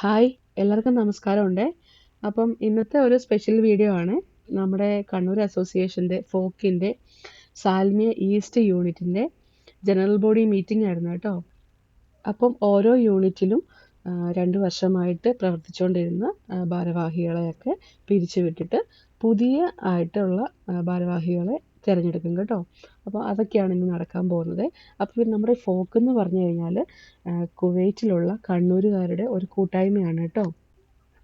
Hi, എല്ലാവർക്കും നമസ്കാരമുണ്ട്. അപ്പം ഇന്നത്തെ ഒരു സ്പെഷ്യൽ വീഡിയോ ആണ്. നമ്മുടെ കണ്ണൂർ അസോസിയേഷൻ്റെ ഫോക്കിൻ്റെ സാൽമിയ ഈസ്റ്റ് യൂണിറ്റിൻ്റെ ജനറൽ ബോഡി മീറ്റിംഗ് ആയിരുന്നു കേട്ടോ. അപ്പം ഓരോ യൂണിറ്റിലും 2 വർഷമായിട്ട് പ്രവർത്തിച്ചുകൊണ്ടിരുന്ന ഭാരവാഹികളെയൊക്കെ പിരിച്ചുവിട്ടിട്ട് പുതിയ ആയിട്ടുള്ള ഭാരവാഹികളെ തിരഞ്ഞെടുക്കും കേട്ടോ. അപ്പോൾ അതൊക്കെയാണ് ഇന്ന് നടക്കാൻ പോകുന്നത്. അപ്പോൾ നമ്മുടെ ഫോക്ക് എന്ന് പറഞ്ഞു കഴിഞ്ഞാൽ കുവൈറ്റിലുള്ള കണ്ണൂരുകാരുടെ ഒരു കൂട്ടായ്മയാണ് കേട്ടോ.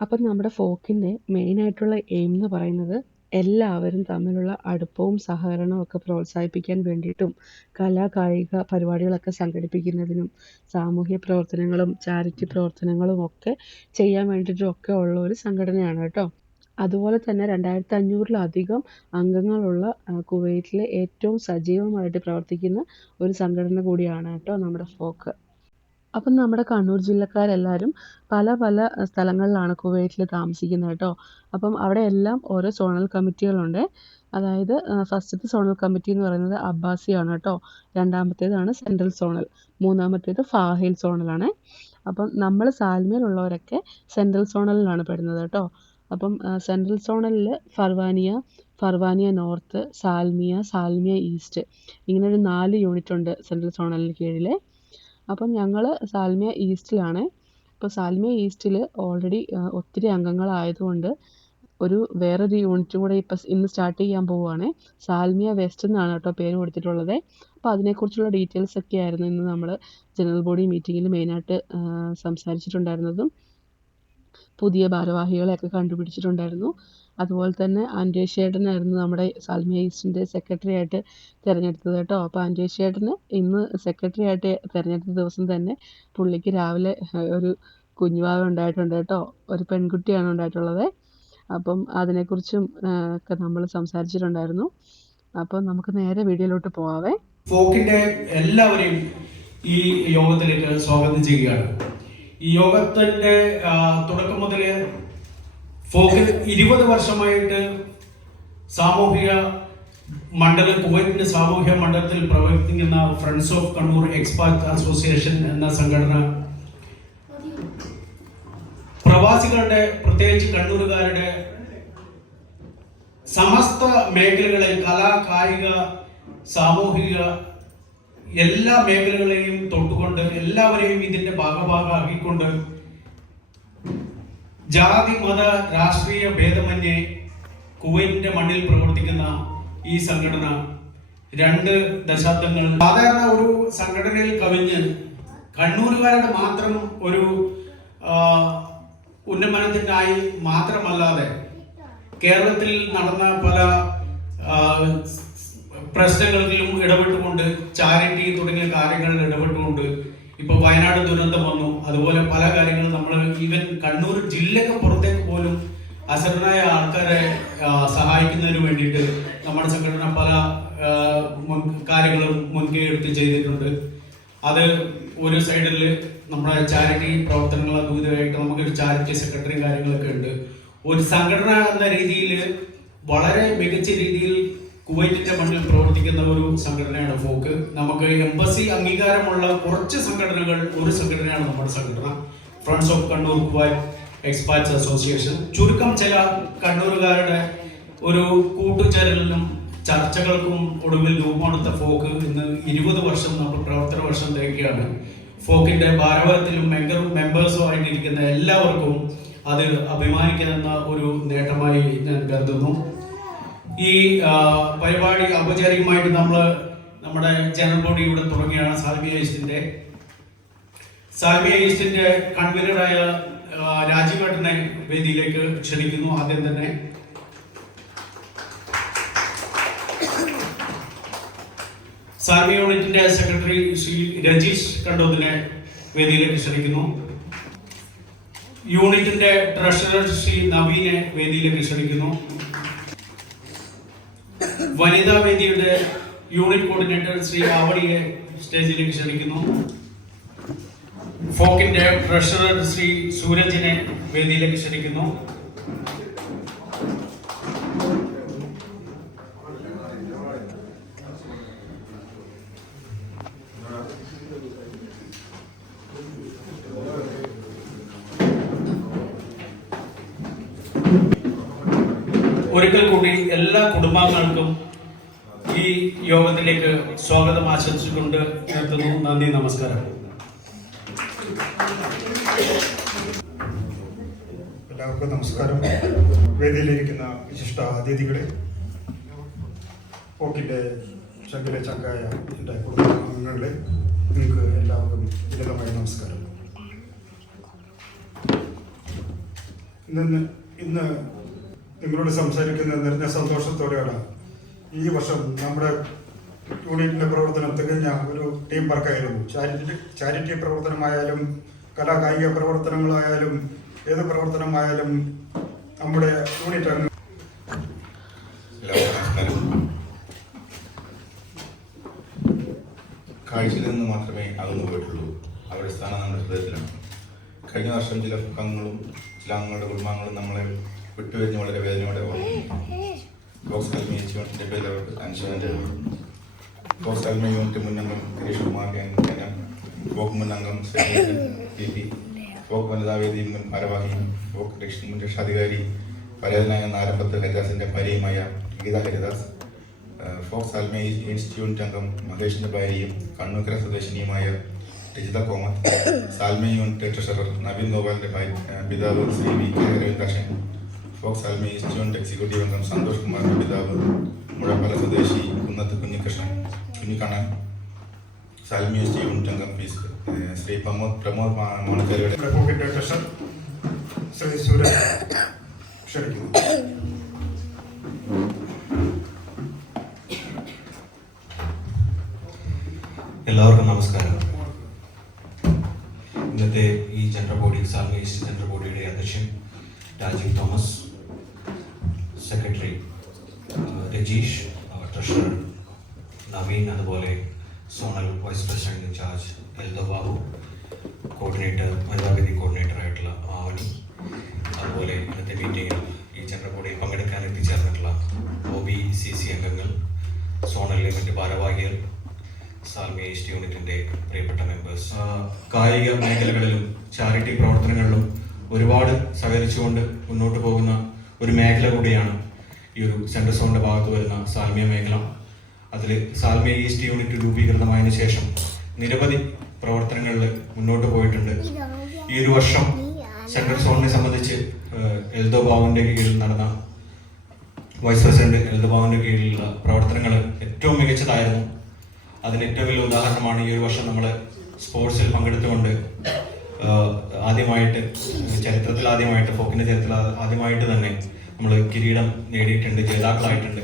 അപ്പം നമ്മുടെ ഫോക്കിൻ്റെ മെയിനായിട്ടുള്ള എയിം എന്ന് പറയുന്നത് എല്ലാവരും തമ്മിലുള്ള അടുപ്പവും സഹകരണവും ഒക്കെ പ്രോത്സാഹിപ്പിക്കാൻ വേണ്ടിയിട്ടും കായിക പരിപാടികളൊക്കെ സംഘടിപ്പിക്കുന്നതിനും സാമൂഹ്യ പ്രവർത്തനങ്ങളും ചാരിറ്റി പ്രവർത്തനങ്ങളും ഒക്കെ ചെയ്യാൻ വേണ്ടിയിട്ടും ഒക്കെ ഉള്ള ഒരു സംഘടനയാണ് കേട്ടോ. അതുപോലെ തന്നെ 2500-ലധികം അംഗങ്ങളുള്ള കുവൈറ്റിലെ ഏറ്റവും സജീവമായിട്ട് പ്രവർത്തിക്കുന്ന ഒരു സംഘടന കൂടിയാണ് കേട്ടോ നമ്മുടെ ഫോക്ക്. അപ്പം നമ്മുടെ കണ്ണൂർ ജില്ലക്കാരെല്ലാവരും പല പല സ്ഥലങ്ങളിലാണ് കുവൈറ്റിൽ താമസിക്കുന്നത് കേട്ടോ. അപ്പം അവിടെ എല്ലാം ഓരോ സോണൽ കമ്മിറ്റികളുണ്ട്. അതായത് ഫസ്റ്റത്തെ സോണൽ കമ്മിറ്റി എന്ന് പറയുന്നത് അബ്ബാസിയാണ് കേട്ടോ. രണ്ടാമത്തേതാണ് സെൻട്രൽ സോണൽ, മൂന്നാമത്തേത് ഫാഹിൽ സോണലാണ്. അപ്പം നമ്മൾ സാൽമിയയിലുള്ളവരൊക്കെ സെൻട്രൽ സോണലിലാണ് പെടുന്നത് കേട്ടോ. അപ്പം സെൻട്രൽ സോണലിൽ ഫർവാനിയ നോർത്ത്, സാൽമിയ ഈസ്റ്റ്, ഇങ്ങനെ ഒരു 4 യൂണിറ്റ് ഉണ്ട് സെൻട്രൽ സോണലിന് കീഴിൽ. അപ്പം ഞങ്ങൾ സാൽമിയ ഈസ്റ്റിലാണ്. ഇപ്പോൾ സാൽമിയ ഈസ്റ്റിൽ ഓൾറെഡി ഒത്തിരി അംഗങ്ങളായതുകൊണ്ട് വേറൊരു യൂണിറ്റും കൂടെ ഇന്ന് സ്റ്റാർട്ട് ചെയ്യാൻ പോവുകയാണ്. സാൽമിയ വെസ്റ്റ് എന്നാണ് കേട്ടോ പേര് കൊടുത്തിട്ടുള്ളത്. അപ്പോൾ അതിനെക്കുറിച്ചുള്ള ഡീറ്റെയിൽസ് ഒക്കെ ആയിരുന്നു ഇന്ന് നമ്മൾ ജനറൽ ബോഡി മീറ്റിങ്ങിൽ മെയിനായിട്ട് സംസാരിച്ചിട്ടുണ്ടായിരുന്നതും പുതിയ ഭാരവാഹികളെയൊക്കെ കണ്ടുപിടിച്ചിട്ടുണ്ടായിരുന്നു. അതുപോലെ തന്നെ ആൻഡ്രേഷേട്ടനായിരുന്നു നമ്മുടെ സാൽമിയ ഈസ്റ്റിൻ്റെ സെക്രട്ടറി ആയിട്ട് തിരഞ്ഞെടുത്തത് കേട്ടോ. അപ്പോൾ ആൻഡ്രേഷേട്ടന് ഇന്ന് സെക്രട്ടറി ആയിട്ട് തിരഞ്ഞെടുത്ത ദിവസം തന്നെ പുള്ളിക്ക് രാവിലെ ഒരു കുഞ്ഞുവാവ ഉണ്ടായിട്ടുണ്ട് കേട്ടോ. ഒരു പെൺകുട്ടിയാണ് ഉണ്ടായിട്ടുള്ളത്. അപ്പം അതിനെക്കുറിച്ചും ഒക്കെ നമ്മൾ സംസാരിച്ചിട്ടുണ്ടായിരുന്നു. അപ്പം നമുക്ക് നേരെ വീഡിയോയിലോട്ട് പോവാവേ. ഫോക്കിന്റെ എല്ലാവരെയും ഈ യോഗത്തിലേക്ക് സ്വാഗതം ചെയ്യുകയാണ്. ഈ യോഗത്തിന്റെ തുടക്കം മുതൽ ഫോക്ക് 20 വർഷമായിട്ട് സാമൂഹിക മണ്ഡലം, കുവൈറ്റിന്റെ സാമൂഹിക മണ്ഡലത്തിൽ പ്രവർത്തിക്കുന്ന friends of Kannur ex parte association എന്ന സംഘടന പ്രവാസികളുടെ, പ്രത്യേകിച്ച് കണ്ണൂരുകാരുടെ സമസ്ത മേഖലകളിൽ കായിക, സാമൂഹിക എല്ലാ മേഖലകളെയും തൊട്ടുകൊണ്ട് എല്ലാവരെയും ഇതിന്റെ ഭാഗമാക്കിക്കൊണ്ട് ജാതി മത രാഷ്ട്രീയ ഭേദമന്യേ കുവൈറ്റിന്റെ മണ്ണിൽ പ്രവർത്തിക്കുന്ന ഈ സംഘടന 2 ദശാബ്ദങ്ങൾ സാധാരണ ഒരു സംഘടനയിൽ കവിഞ്ഞ് കണ്ണൂരുകാരുടെ മാത്രം ഒരു ഉന്നമനത്തിനായി മാത്രമല്ലാതെ കേരളത്തിൽ നടന്ന പല പ്രശ്നങ്ങളിലും ഇടപെട്ടുകൊണ്ട്, ചാരിറ്റി തുടങ്ങിയ കാര്യങ്ങളിൽ ഇടപെട്ടുകൊണ്ട്, ഇപ്പൊ വയനാട് ദുരന്തം വന്നു, അതുപോലെ പല കാര്യങ്ങളും നമ്മൾ ഈവൻ കണ്ണൂർ ജില്ലക്ക് പുറത്തേക്ക് പോലും അസരണായ ആൾക്കാരെ സഹായിക്കുന്നതിന് വേണ്ടിയിട്ട് നമ്മുടെ സംഘടന പല കാര്യങ്ങളും മുൻകൈ എടുത്ത് ചെയ്തിട്ടുണ്ട്. അത് ഒരു സൈഡിൽ നമ്മുടെ ചാരിറ്റി പ്രവർത്തനങ്ങൾ അതുമായിട്ട് നമുക്കൊരു ചാരിറ്റി സെക്രട്ടറി കാര്യങ്ങളൊക്കെ ഉണ്ട്. ഒരു സംഘടന എന്ന രീതിയിൽ വളരെ മികച്ച രീതിയിൽ കുവൈറ്റിന്റെ മണ്ണിൽ പ്രവർത്തിക്കുന്ന ഒരു സംഘടനയാണ് ഫോക്ക്. നമുക്ക് എംബസി അംഗീകാരമുള്ള കുറച്ച് സംഘടനകൾ, ഒരു സംഘടനയാണ് നമ്മുടെ സംഘടന, friends of Kannur Kuwait expats association. ചുരുക്കം ചില കണ്ണൂരുകാരുടെ ഒരു കൂട്ടുചേരലിനും ചർച്ചകൾക്കും ഒടുവിൽ രൂപമെടുത്ത ഫോക്ക് ഇന്ന് 20 വർഷം നമ്മൾ പ്രവർത്തന വർഷം തികയാണ്. ഫോക്കിന്റെ ഭാരവാഹത്തിലും മെമ്പേഴ്സും ആയിട്ടിരിക്കുന്ന എല്ലാവർക്കും അത് അഭിമാനിക്കുന്ന ഒരു നേട്ടമായി ഞാൻ കരുതുന്നു. ഈ പരിപാടി ഔപചാരികമായിട്ട് നമ്മുടെ ജനറൽ ബോഡി ഇവിടെ തുടങ്ങിയാണ്. സാൽമിയ ഈസ്റ്റിന്റെ കൺവീനറായ രാജീവേട്ടനെ വേദിയിലേക്ക് ക്ഷണിക്കുന്നു. ആദ്യം തന്നെ സാൽമിയ യൂണിറ്റിന്റെ സെക്രട്ടറി ശ്രീ രജീഷ് കണ്ടോത്തിനെ വേദിയിലേക്ക് ക്ഷണിക്കുന്നു. യൂണിറ്റിന്റെ ട്രഷറർ ശ്രീ നവീനെ വേദിയിലേക്ക് ക്ഷണിക്കുന്നു. വനിതാ വേദിയുടെ യൂണിറ്റ് കോർഡിനേറ്റർ ശ്രീ ആവളിയെ സ്റ്റേജിലേക്ക് ക്ഷണിക്കുന്നു. ഫോക്കിന്റെ ട്രഷറർ ശ്രീ സൂരജിനെ വേദിയിലേക്ക് ക്ഷണിക്കുന്നു. ഒരിക്കൽ കൂടി എല്ലാ കുടുംബാംഗങ്ങൾക്കും ഈ യോഗത്തിലേക്ക് സ്വാഗതം ആശംസിച്ചുകൊണ്ട് നിർത്തുന്നു. നന്ദി, നമസ്കാരം. എല്ലാവർക്കും നമസ്കാരം. വേദിയിലിരിക്കുന്ന വിശിഷ്ട അതിഥികളെ, പോക്കിൻ്റെ ചങ്കിലെ ചങ്കായ എൻ്റെ കുടുംബാംഗങ്ങളെ, നിങ്ങൾക്ക് എല്ലാവർക്കും ലളിതമായ നമസ്കാരം. ഇന്ന് നിങ്ങളോട് സംസാരിക്കുന്ന നിറഞ്ഞ സന്തോഷത്തോടെയാണ്. ഈ വർഷം നമ്മുടെ യൂണിറ്റിൻ്റെ പ്രവർത്തനം തികഞ്ഞ ഒരു ടീം വർക്കായിരുന്നു. ചാരിറ്റി പ്രവർത്തനമായാലും കലാകായിക പ്രവർത്തനങ്ങളായാലും ഏത് പ്രവർത്തനമായാലും നമ്മുടെ യൂണിറ്റ് അംഗങ്ങൾ കാഴ്ചയിൽ നിന്ന് മാത്രമേ അകന്നു പോയിട്ടുള്ളൂ. അവരുടെ സ്ഥാനം നമ്മുടെ ഹൃദയത്തിലാണ്. കഴിഞ്ഞ വർഷം ചില അംഗങ്ങളും ചില അംഗങ്ങളുടെ കുടുംബാംഗങ്ങളും നമ്മളെ വിട്ടുവരിഞ്ഞ് വളരെ വേദനയോടെ ഫോക്സ് താൽമ യൂണിറ്റിൻ്റെ പേരിൽ അവർക്ക് അനുശോചനം. ഫോക്സ് താൽമ യൂണിറ്റ് മുൻ അംഗം ഗിരീഷ് കുമാർ കേന്ദ്രം, ഫോക്ക് മുൻ അംഗം പി ഫോക്ക് വനിതാവേദി മുൻ ഭാരവാഹിയും ഫോക്ക് മുൻ രക്ഷാധികാരി പരേതനായ നാരമ്പത്ത് ഹരിദാസിൻ്റെ ഭാര്യയുമായ ഗീത ഹരിദാസ്, ഫോക്സ് താൽമ ഇൻസ്റ്റിറ്റ്യൂട്ട് അംഗം മഹേഷിൻ്റെ ഭാര്യയും കണ്ണൂക്കര സ്വദേശിനിയുമായ Rajitha Komath, Salmiya unit treasurer Naveen ഗോപാലിൻ്റെ പിതാവ് ശ്രീ വി കെ രവീന്ദ്രാക്ഷൻ, ഫോക്സ് താൽമ ഇൻസ്റ്റിറ്റ്യൂട്ട് എക്സിക്യൂട്ടീവ് അംഗം സന്തോഷ് കുമാറിൻ്റെ പിതാവ് മുഴപ്പല സ്വദേശി കുന്നത്ത് കുഞ്ഞിക്കണ്ണൻ, സാൽമ ഇൻസ്റ്റിറ്റ്യൂട്ട് അംഗം ശ്രീ പ്രമോദ് മാണക്കരയുടെ പോക്കിൻ്റെ ട്രഷറർ ശ്രീ സൂരജ് ക്ഷണിക്കുന്നു. എല്ലാവർക്കും നമസ്കാരം. ഇന്നത്തെ ഈ general body, Salmiya east general ബോഡിയുടെ അധ്യക്ഷൻ രാജീവ് തോമസ്, സെക്രട്ടറി രജീഷ്, ട്രഷറർ നവീൻ, അതുപോലെ zonal vice president in charge Eldho Babu, coordinator വനിതാവേദി കോർഡിനേറ്ററായിട്ടുള്ള ആവണി, അതുപോലെ ഇന്നത്തെ മീറ്റിംഗിൽ ഈ ജനറൽ ബോഡിയിൽ പങ്കെടുക്കാൻ എത്തിച്ചേർന്നിട്ടുള്ള OBCC അംഗങ്ങൾ, സോണലിലെ മറ്റ് ഭാരവാഹികൾ, സാൽമ ഈസ്റ്റ് യൂണിറ്റിൻ്റെ പ്രിയപ്പെട്ട മെമ്പേഴ്സ്. കായിക മേഖലകളിലും ചാരിറ്റി പ്രവർത്തനങ്ങളിലും ഒരുപാട് സഹകരിച്ചുകൊണ്ട് മുന്നോട്ട് പോകുന്ന ഒരു മേഖല കൂടിയാണ് ഈ ഒരു സെൻട്രൽ സോണിൻ്റെ ഭാഗത്ത് വരുന്ന സാൽമിയ മേഖല. അതിൽ സാൽമ ഈസ്റ്റ് യൂണിറ്റ് രൂപീകൃതമായതിനു ശേഷം നിരവധി പ്രവർത്തനങ്ങളിൽ മുന്നോട്ട് പോയിട്ടുണ്ട്. ഈ ഒരു വർഷം സെൻട്രൽ സോണിനെ സംബന്ധിച്ച് എൽദോ ബാബുവിൻ്റെ കീഴിൽ നടന്ന വൈസ് പ്രസിഡന്റ് എൽദോ ബാബുവിൻ്റെ കീഴിലുള്ള പ്രവർത്തനങ്ങൾ ഏറ്റവും മികച്ചതായിരുന്നു. അതിന് ഏറ്റവും വലിയ ഉദാഹരണമാണ് ഈ ഒരു വർഷം നമ്മൾ സ്പോർട്സിൽ പങ്കെടുത്തുകൊണ്ട് ആദ്യമായിട്ട് ഫോക്കിൻ്റെ ചരിത്രത്തിൽ ആദ്യമായിട്ട് തന്നെ നമ്മൾ കിരീടം നേടിയിട്ടുണ്ട്, ജേതാക്കളായിട്ടുണ്ട്.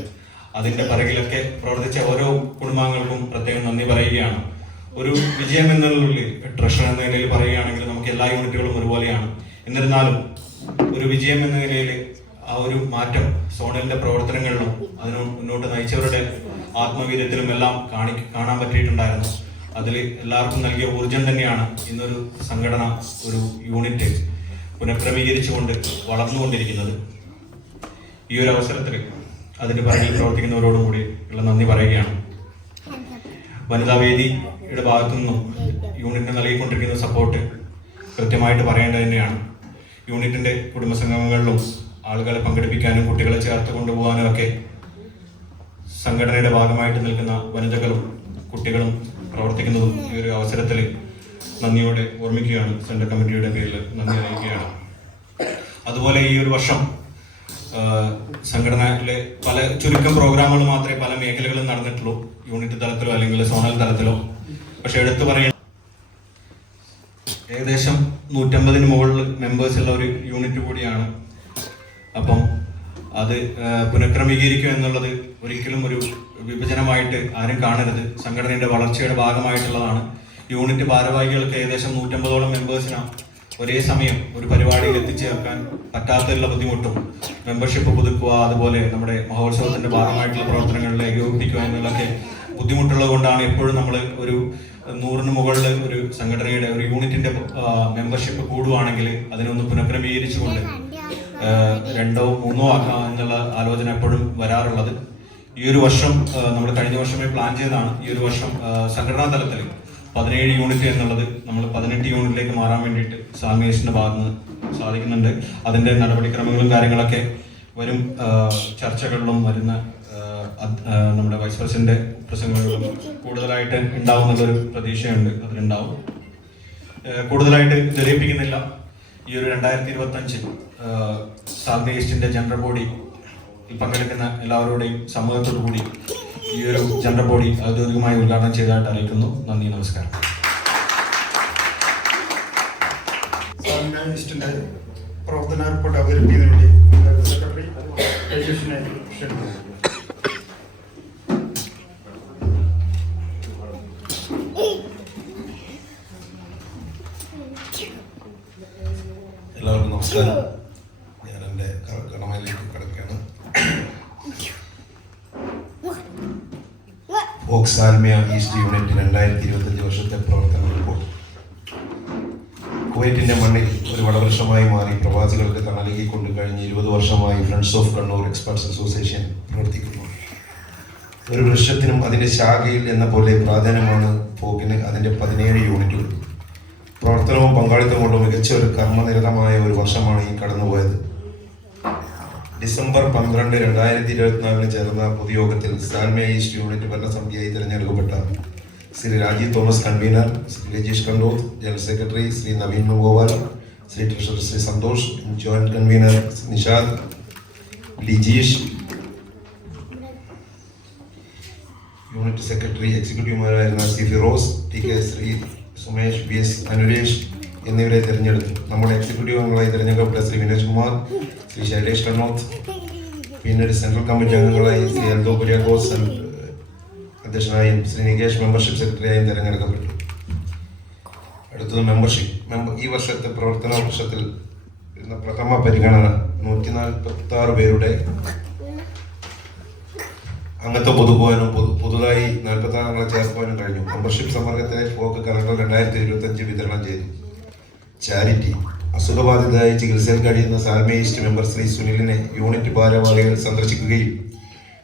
അതിൻ്റെ പിറകിലൊക്കെ പ്രവർത്തിച്ച ഓരോ കുടുംബാംഗങ്ങൾക്കും പ്രത്യേകം നന്ദി പറയുകയാണ്. ഒരു വിജയം എന്നുള്ളിൽ ട്രഷറർ എന്ന നിലയിൽ പറയുകയാണെങ്കിൽ നമുക്ക് എല്ലാ യൂണിറ്റുകളും ഒരുപോലെയാണ്. എന്നിരുന്നാലും ഒരു വിജയം എന്ന നിലയിൽ ആ ഒരു മാറ്റം സോണലിൻ്റെ പ്രവർത്തനങ്ങളിലും അതിന് മുന്നോട്ട് നയിച്ചവരുടെ ആത്മവീര്യത്തിലും എല്ലാം കാണാൻ പറ്റിയിട്ടുണ്ടായിരുന്നു. അതിൽ എല്ലാവർക്കും നൽകിയ ഊർജം തന്നെയാണ് ഇന്നൊരു സംഘടന, ഒരു യൂണിറ്റ് പുനഃക്രമീകരിച്ചുകൊണ്ട് വളർന്നുകൊണ്ടിരിക്കുന്നത്. ഈ ഒരു അവസരത്തിൽ അതിന് പിറകിൽ പ്രവർത്തിക്കുന്നവരോടും കൂടി ഉള്ള നന്ദി പറയുകയാണ്. വനിതാവേദിയുടെ ഭാഗത്തു നിന്നും യൂണിറ്റിന് നൽകിക്കൊണ്ടിരിക്കുന്ന സപ്പോർട്ട് കൃത്യമായിട്ട് പറയേണ്ടത് തന്നെയാണ്. യൂണിറ്റിൻ്റെ കുടുംബസംഗമങ്ങളിലും ആളുകളെ പങ്കെടുപ്പിക്കാനും കുട്ടികളെ ചേർത്ത് കൊണ്ടുപോകാനും ഒക്കെ സംഘടനയുടെ ഭാഗമായിട്ട് നിൽക്കുന്ന വനിതകളും കുട്ടികളും പ്രവർത്തിക്കുന്നതും ഈ ഒരു അവസരത്തിൽ നന്ദിയോടെ ഓർമ്മിക്കുകയാണ്. സെൻട്രൽ കമ്മിറ്റിയുടെ പേരിൽ നന്ദി അറിയിക്കുകയാണ്. അതുപോലെ ഈ ഒരു വർഷം സംഘടനയിലെ ചുരുക്കം പ്രോഗ്രാമുകൾ മാത്രമേ പല മേഖലകളിലും നടന്നിട്ടുള്ളൂ, യൂണിറ്റ് തലത്തിലോ അല്ലെങ്കിൽ സോണൽ തലത്തിലോ. പക്ഷെ എടുത്തു പറയുന്നത് ഏകദേശം 150 മുകളിൽ മെമ്പേഴ്സുള്ള ഒരു യൂണിറ്റ് കൂടിയാണ്. അപ്പം അത് പുനഃക്രമീകരിക്കുക എന്നുള്ളത് ഒരിക്കലും ഒരു വിഭജനമായിട്ട് ആരും കാണരുത്. സംഘടനയുടെ വളർച്ചയുടെ ഭാഗമായിട്ടുള്ളതാണ്. യൂണിറ്റ് ഭാരവാഹികൾക്ക് ഏകദേശം 150ഓളം മെമ്പേഴ്സിനാണ് ഒരേ സമയം ഒരു പരിപാടിയിൽ എത്തിച്ചേർക്കാൻ പറ്റാത്തതിലുള്ള ബുദ്ധിമുട്ടും മെമ്പർഷിപ്പ് പുതുക്കുക, അതുപോലെ നമ്മുടെ മഹോത്സവത്തിന്റെ ഭാഗമായിട്ടുള്ള പ്രവർത്തനങ്ങളിൽ ഏകോപിപ്പിക്കുക എന്നുള്ളതൊക്കെ ബുദ്ധിമുട്ടുള്ളത് കൊണ്ടാണ് എപ്പോഴും നമ്മൾ ഒരു 100ന് മുകളിൽ ഒരു സംഘടനയുടെ ഒരു യൂണിറ്റിന്റെ മെമ്പർഷിപ്പ് കൂടുവാണെങ്കിൽ അതിനൊന്ന് പുനഃക്രമീകരിച്ചുകൊണ്ട് 2ഓ 3ഓ ആക്കാം എന്നുള്ള ആലോചന എപ്പോഴും വരാറുള്ളത്. ഈ ഒരു വർഷം നമ്മൾ കഴിഞ്ഞ വർഷമേ പ്ലാൻ ചെയ്തതാണ്. ഈ ഒരു വർഷം സംഘടനാ തലത്തിൽ 17 യൂണിറ്റ് എന്നുള്ളത് നമ്മൾ 18 യൂണിറ്റിലേക്ക് മാറാൻ വേണ്ടിയിട്ട് സാൽമ ഈസ്റ്റിന്റെ ഭാഗത്ത് നിന്ന് സാധിക്കുന്നുണ്ട്. അതിന്റെ നടപടിക്രമങ്ങളും കാര്യങ്ങളൊക്കെ വരും ചർച്ചകളിലും വരുന്ന നമ്മുടെ വൈസ് പ്രസിഡന്റ് പ്രസംഗങ്ങളിലും കൂടുതലായിട്ട് ഉണ്ടാവുമെന്നുള്ളൊരു പ്രതീക്ഷയുണ്ട്. അതിലുണ്ടാവും. കൂടുതലായിട്ട് ജ്വലിപ്പിക്കുന്നില്ല. ഈ ഒരു 2025 സാൽമ ഈസ്റ്റിന്റെ ജനറൽ ബോഡി പങ്കെടുക്കുന്ന എല്ലാവരുടെയും സമ്മതത്തോടു കൂടി ഈ ഒരു ജനറൽ ബോഡി ഔദ്യോഗികമായി ഉദ്ഘാടനം ചെയ്തതായിട്ട് അറിയിക്കുന്നു. നന്ദി, നമസ്കാരം. സാൽമ ഈസ്റ്റിന്റെ പ്രവർത്തന റിപ്പോർട്ട് അവതരിപ്പിക്കുന്നതിന് വേണ്ടി സെക്രട്ടറി രജീഷിനെ ക്ഷണിക്കുന്നു. എല്ലാവർക്കും നമസ്കാരം. ഞാൻ എൻ്റെ കടമയിലേക്ക് കിടക്കുകയാണ്. ഫോക്ക് സാൽമിയ ഈസ്റ്റ് യൂണിറ്റ് 2025 വർഷത്തെ പ്രവർത്തന റിപ്പോർട്ട്. കുവൈറ്റിൻ്റെ മണ്ണിൽ ഒരു വളവൃക്ഷമായി മാറി പ്രവാസികൾക്ക് തണലേകിക്കൊണ്ട് കഴിഞ്ഞ് 20 വർഷമായി friends of Kannur experts association പ്രവർത്തിക്കുന്നു. ഒരു വൃക്ഷത്തിനും അതിൻ്റെ ശാഖയിൽ എന്ന പോലെ പ്രാധാന്യമാണ് ഫോക്കിന് അതിൻ്റെ 17 യൂണിറ്റുകൾ. പ്രവർത്തനവും പങ്കാളിത്തവും കൊണ്ട് മികച്ച ഒരു കർമ്മനിരതമായ ഒരു വർഷമാണ് ഈ കടന്നുപോയത്. ഡിസംബർ 12, 2024 ചേർന്ന പൊതുയോഗത്തിൽ സാൽമ ഈസ്റ്റ് യൂണിറ്റ് ഭരണസമിതിയായി തിരഞ്ഞെടുക്കപ്പെട്ട Shri Rajeev Thomas convener, Shri Rajeesh Kandoor general secretary, Shri Naveen Gopal, Shri treasurer Shri Santhosh, joint convener Nishad, Lijeesh, unit secretary എക്സിക്യൂട്ടീവുമാരായിരുന്ന Shri Firos, T K Shri Sumesh, B S Anuresh എന്നിവരെ തിരഞ്ഞെടുത്തു. നമ്മുടെ എക്സിക്യൂട്ടീവ് അംഗങ്ങളായി തിരഞ്ഞെടുക്കപ്പെട്ട ശ്രീ വിനോജ് കുമാർ, ശ്രീ ശൈലേഷ് കണ്ണോത്ത്, പിന്നീട് സെൻട്രൽ കമ്മിറ്റി അംഗങ്ങളായി ശ്രീ എൽദോ കുര്യാക്കോസ് അധ്യക്ഷനായും ശ്രീ നികേഷ് മെമ്പർഷിപ്പ് സെക്രട്ടറിയായും തിരഞ്ഞെടുക്കപ്പെട്ടു. അടുത്തത് മെമ്പർഷിപ്പ്. ഈ വർഷത്തെ പ്രവർത്തന വർഷത്തിൽ പ്രഥമ പരിഗണന 146 പേരുടെ അംഗത്വം പുതുക്കുവാനും പുതുതായി 46 അംഗങ്ങളെ ചേർക്കുവാനും കഴിഞ്ഞു. മെമ്പർഷിപ്പ് സമ്മർദ്ദത്തിലെ ഫോക്ക് കലണ്ടർ 2025 വിതരണം ചെയ്തു. ചാരിറ്റി. അസുഖബാധിതരായി ചികിത്സയിൽ കഴിയുന്ന സാൽമ ഈസ്റ്റ് മെമ്പർ ശ്രീ സുനിലിനെ യൂണിറ്റ് ഭാരവാഹികൾ സന്ദർശിക്കുകയും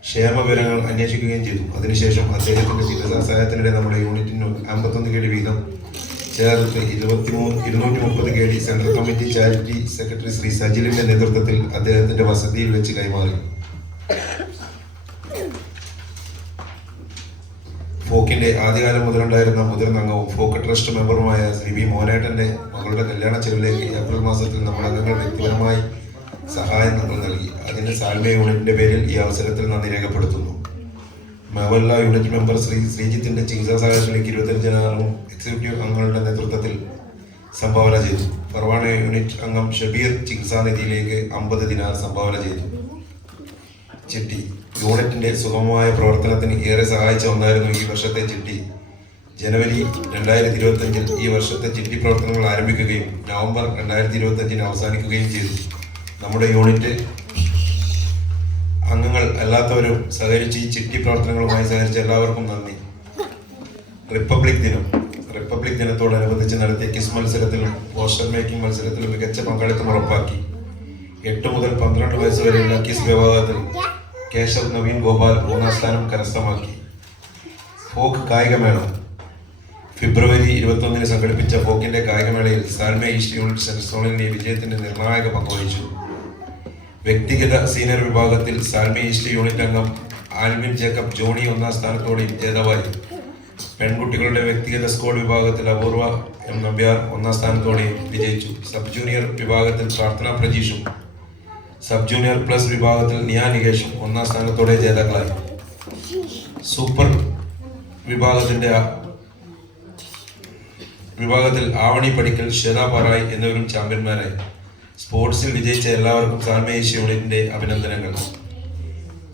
ക്ഷേമവിവരങ്ങൾ അന്വേഷിക്കുകയും ചെയ്തു. അതിനുശേഷം അദ്ദേഹത്തിന്റെ ചികിത്സാ സഹായത്തിനിടെ നമ്മുടെ യൂണിറ്റിന് 51 KD വീതം ചേർത്ത് 230 KD central committee charity secretary Shri സജിലിന്റെ നേതൃത്വത്തിൽ അദ്ദേഹത്തിന്റെ വസതിയിൽ വെച്ച് കൈമാറി. ഫോക്കിന്റെ ആദ്യകാലം മുതലുണ്ടായിരുന്ന മുതിർന്ന അംഗവും ഫോക്ക് ട്രസ്റ്റ് മെമ്പറുമായ ശ്രീ വി മോനേട്ടന്റെ മകളുടെ കല്യാണ ചെലവിലേക്ക് ഏപ്രിൽ മാസത്തിൽ നമ്മുടെ അംഗങ്ങൾ വ്യക്തിപരമായി സഹായം നൽകി. അതിന് സാൽമ യൂണിറ്റിന്റെ പേരിൽ ഈ അവസരത്തിൽ നന്ദി രേഖപ്പെടുത്തുന്നു. മവല്ല യൂണിറ്റ് മെമ്പർ ശ്രീ ശ്രീജിത്തിന്റെ ചികിത്സാ സഹായത്തിലേക്ക് 25,000 എക്സിക്യൂട്ടീവ് അംഗങ്ങളുടെ നേതൃത്വത്തിൽ സംഭാവന ചെയ്തു. ഫർവാന യൂണിറ്റ് അംഗം ഷബീർ ചികിത്സാ നിധിയിലേക്ക് 50 ദിനാർ സംഭാവന ചെയ്തു. ചിട്ടി. യൂണിറ്റിന്റെ സുഗമമായ പ്രവർത്തനത്തിന് ഏറെ സഹായിച്ച ഒന്നായിരുന്നു ഈ വർഷത്തെ ചിട്ടി. ജനുവരി 2025 ഈ വർഷത്തെ ചിട്ടി പ്രവർത്തനങ്ങൾ ആരംഭിക്കുകയും നവംബർ 2025 അവസാനിക്കുകയും ചെയ്തു. നമ്മുടെ യൂണിറ്റ് അംഗങ്ങൾ അല്ലാത്തവരും സഹകരിച്ച് ഈ ചിട്ടി പ്രവർത്തനങ്ങളുമായി സഹകരിച്ച എല്ലാവർക്കും നന്ദി. റിപ്പബ്ലിക് ദിനത്തോടനുബന്ധിച്ച് നടത്തിയ ക്വിസ് മത്സരത്തിലും പോസ്റ്റർ മേക്കിംഗ് മത്സരത്തിലും മികച്ച പങ്കാളിത്തം ഉറപ്പാക്കി. 8 മുതൽ 12 വയസ്സ് വരെയുള്ള ക്വിസ് വിഭാഗത്തിൽ കേശവ് നവീൻ ഗോപാൽ 3ാം സ്ഥാനം കരസ്ഥമാക്കി. ഫോക്ക് കായികമേള. ഫെബ്രുവരി 21 സംഘടിപ്പിച്ച ഫോക്കിന്റെ കായികമേളയിൽ സാൽമ ഈസ്റ്റ് യൂണിറ്റ് സെൻട്രൽ സോണിന്റെ വിജയത്തിന്റെ നിർണായക പങ്കുവഹിച്ചു. വ്യക്തിഗത സീനിയർ വിഭാഗത്തിൽ സാൽമ ഈസ്റ്റ് യൂണിറ്റ് അംഗം ആൽവിൻ ജേക്കബ് ജോണി 1ാം സ്ഥാനത്തോടെ ജേതാവായി. പെൺകുട്ടികളുടെ വ്യക്തിഗത സ്കോഡ് വിഭാഗത്തിൽ അപൂർവ എം നമ്പ്യാർ 1ാം സ്ഥാനത്തോടെ വിജയിച്ചു. സബ് ജൂനിയർ വിഭാഗത്തിൽ പ്രാർത്ഥന പ്രജീഷും സബ് ജൂനിയർ പ്ലസ് വിഭാഗത്തിൽ നിയാ നികേഷും 1ാം സ്ഥാനത്തോടെ ജേതാക്കളായി. സൂപ്പർ വിഭാഗത്തിൽ ആവണി പടിക്കൽ, ശ്വേത പാറായി എന്നിവരും ചാമ്പ്യന്മാരായി. സ്പോർട്സിൽ വിജയിച്ച എല്ലാവർക്കും സാൽമ ഈസ്റ്റ് യൂണിറ്റിന്റെ അഭിനന്ദനങ്ങൾ.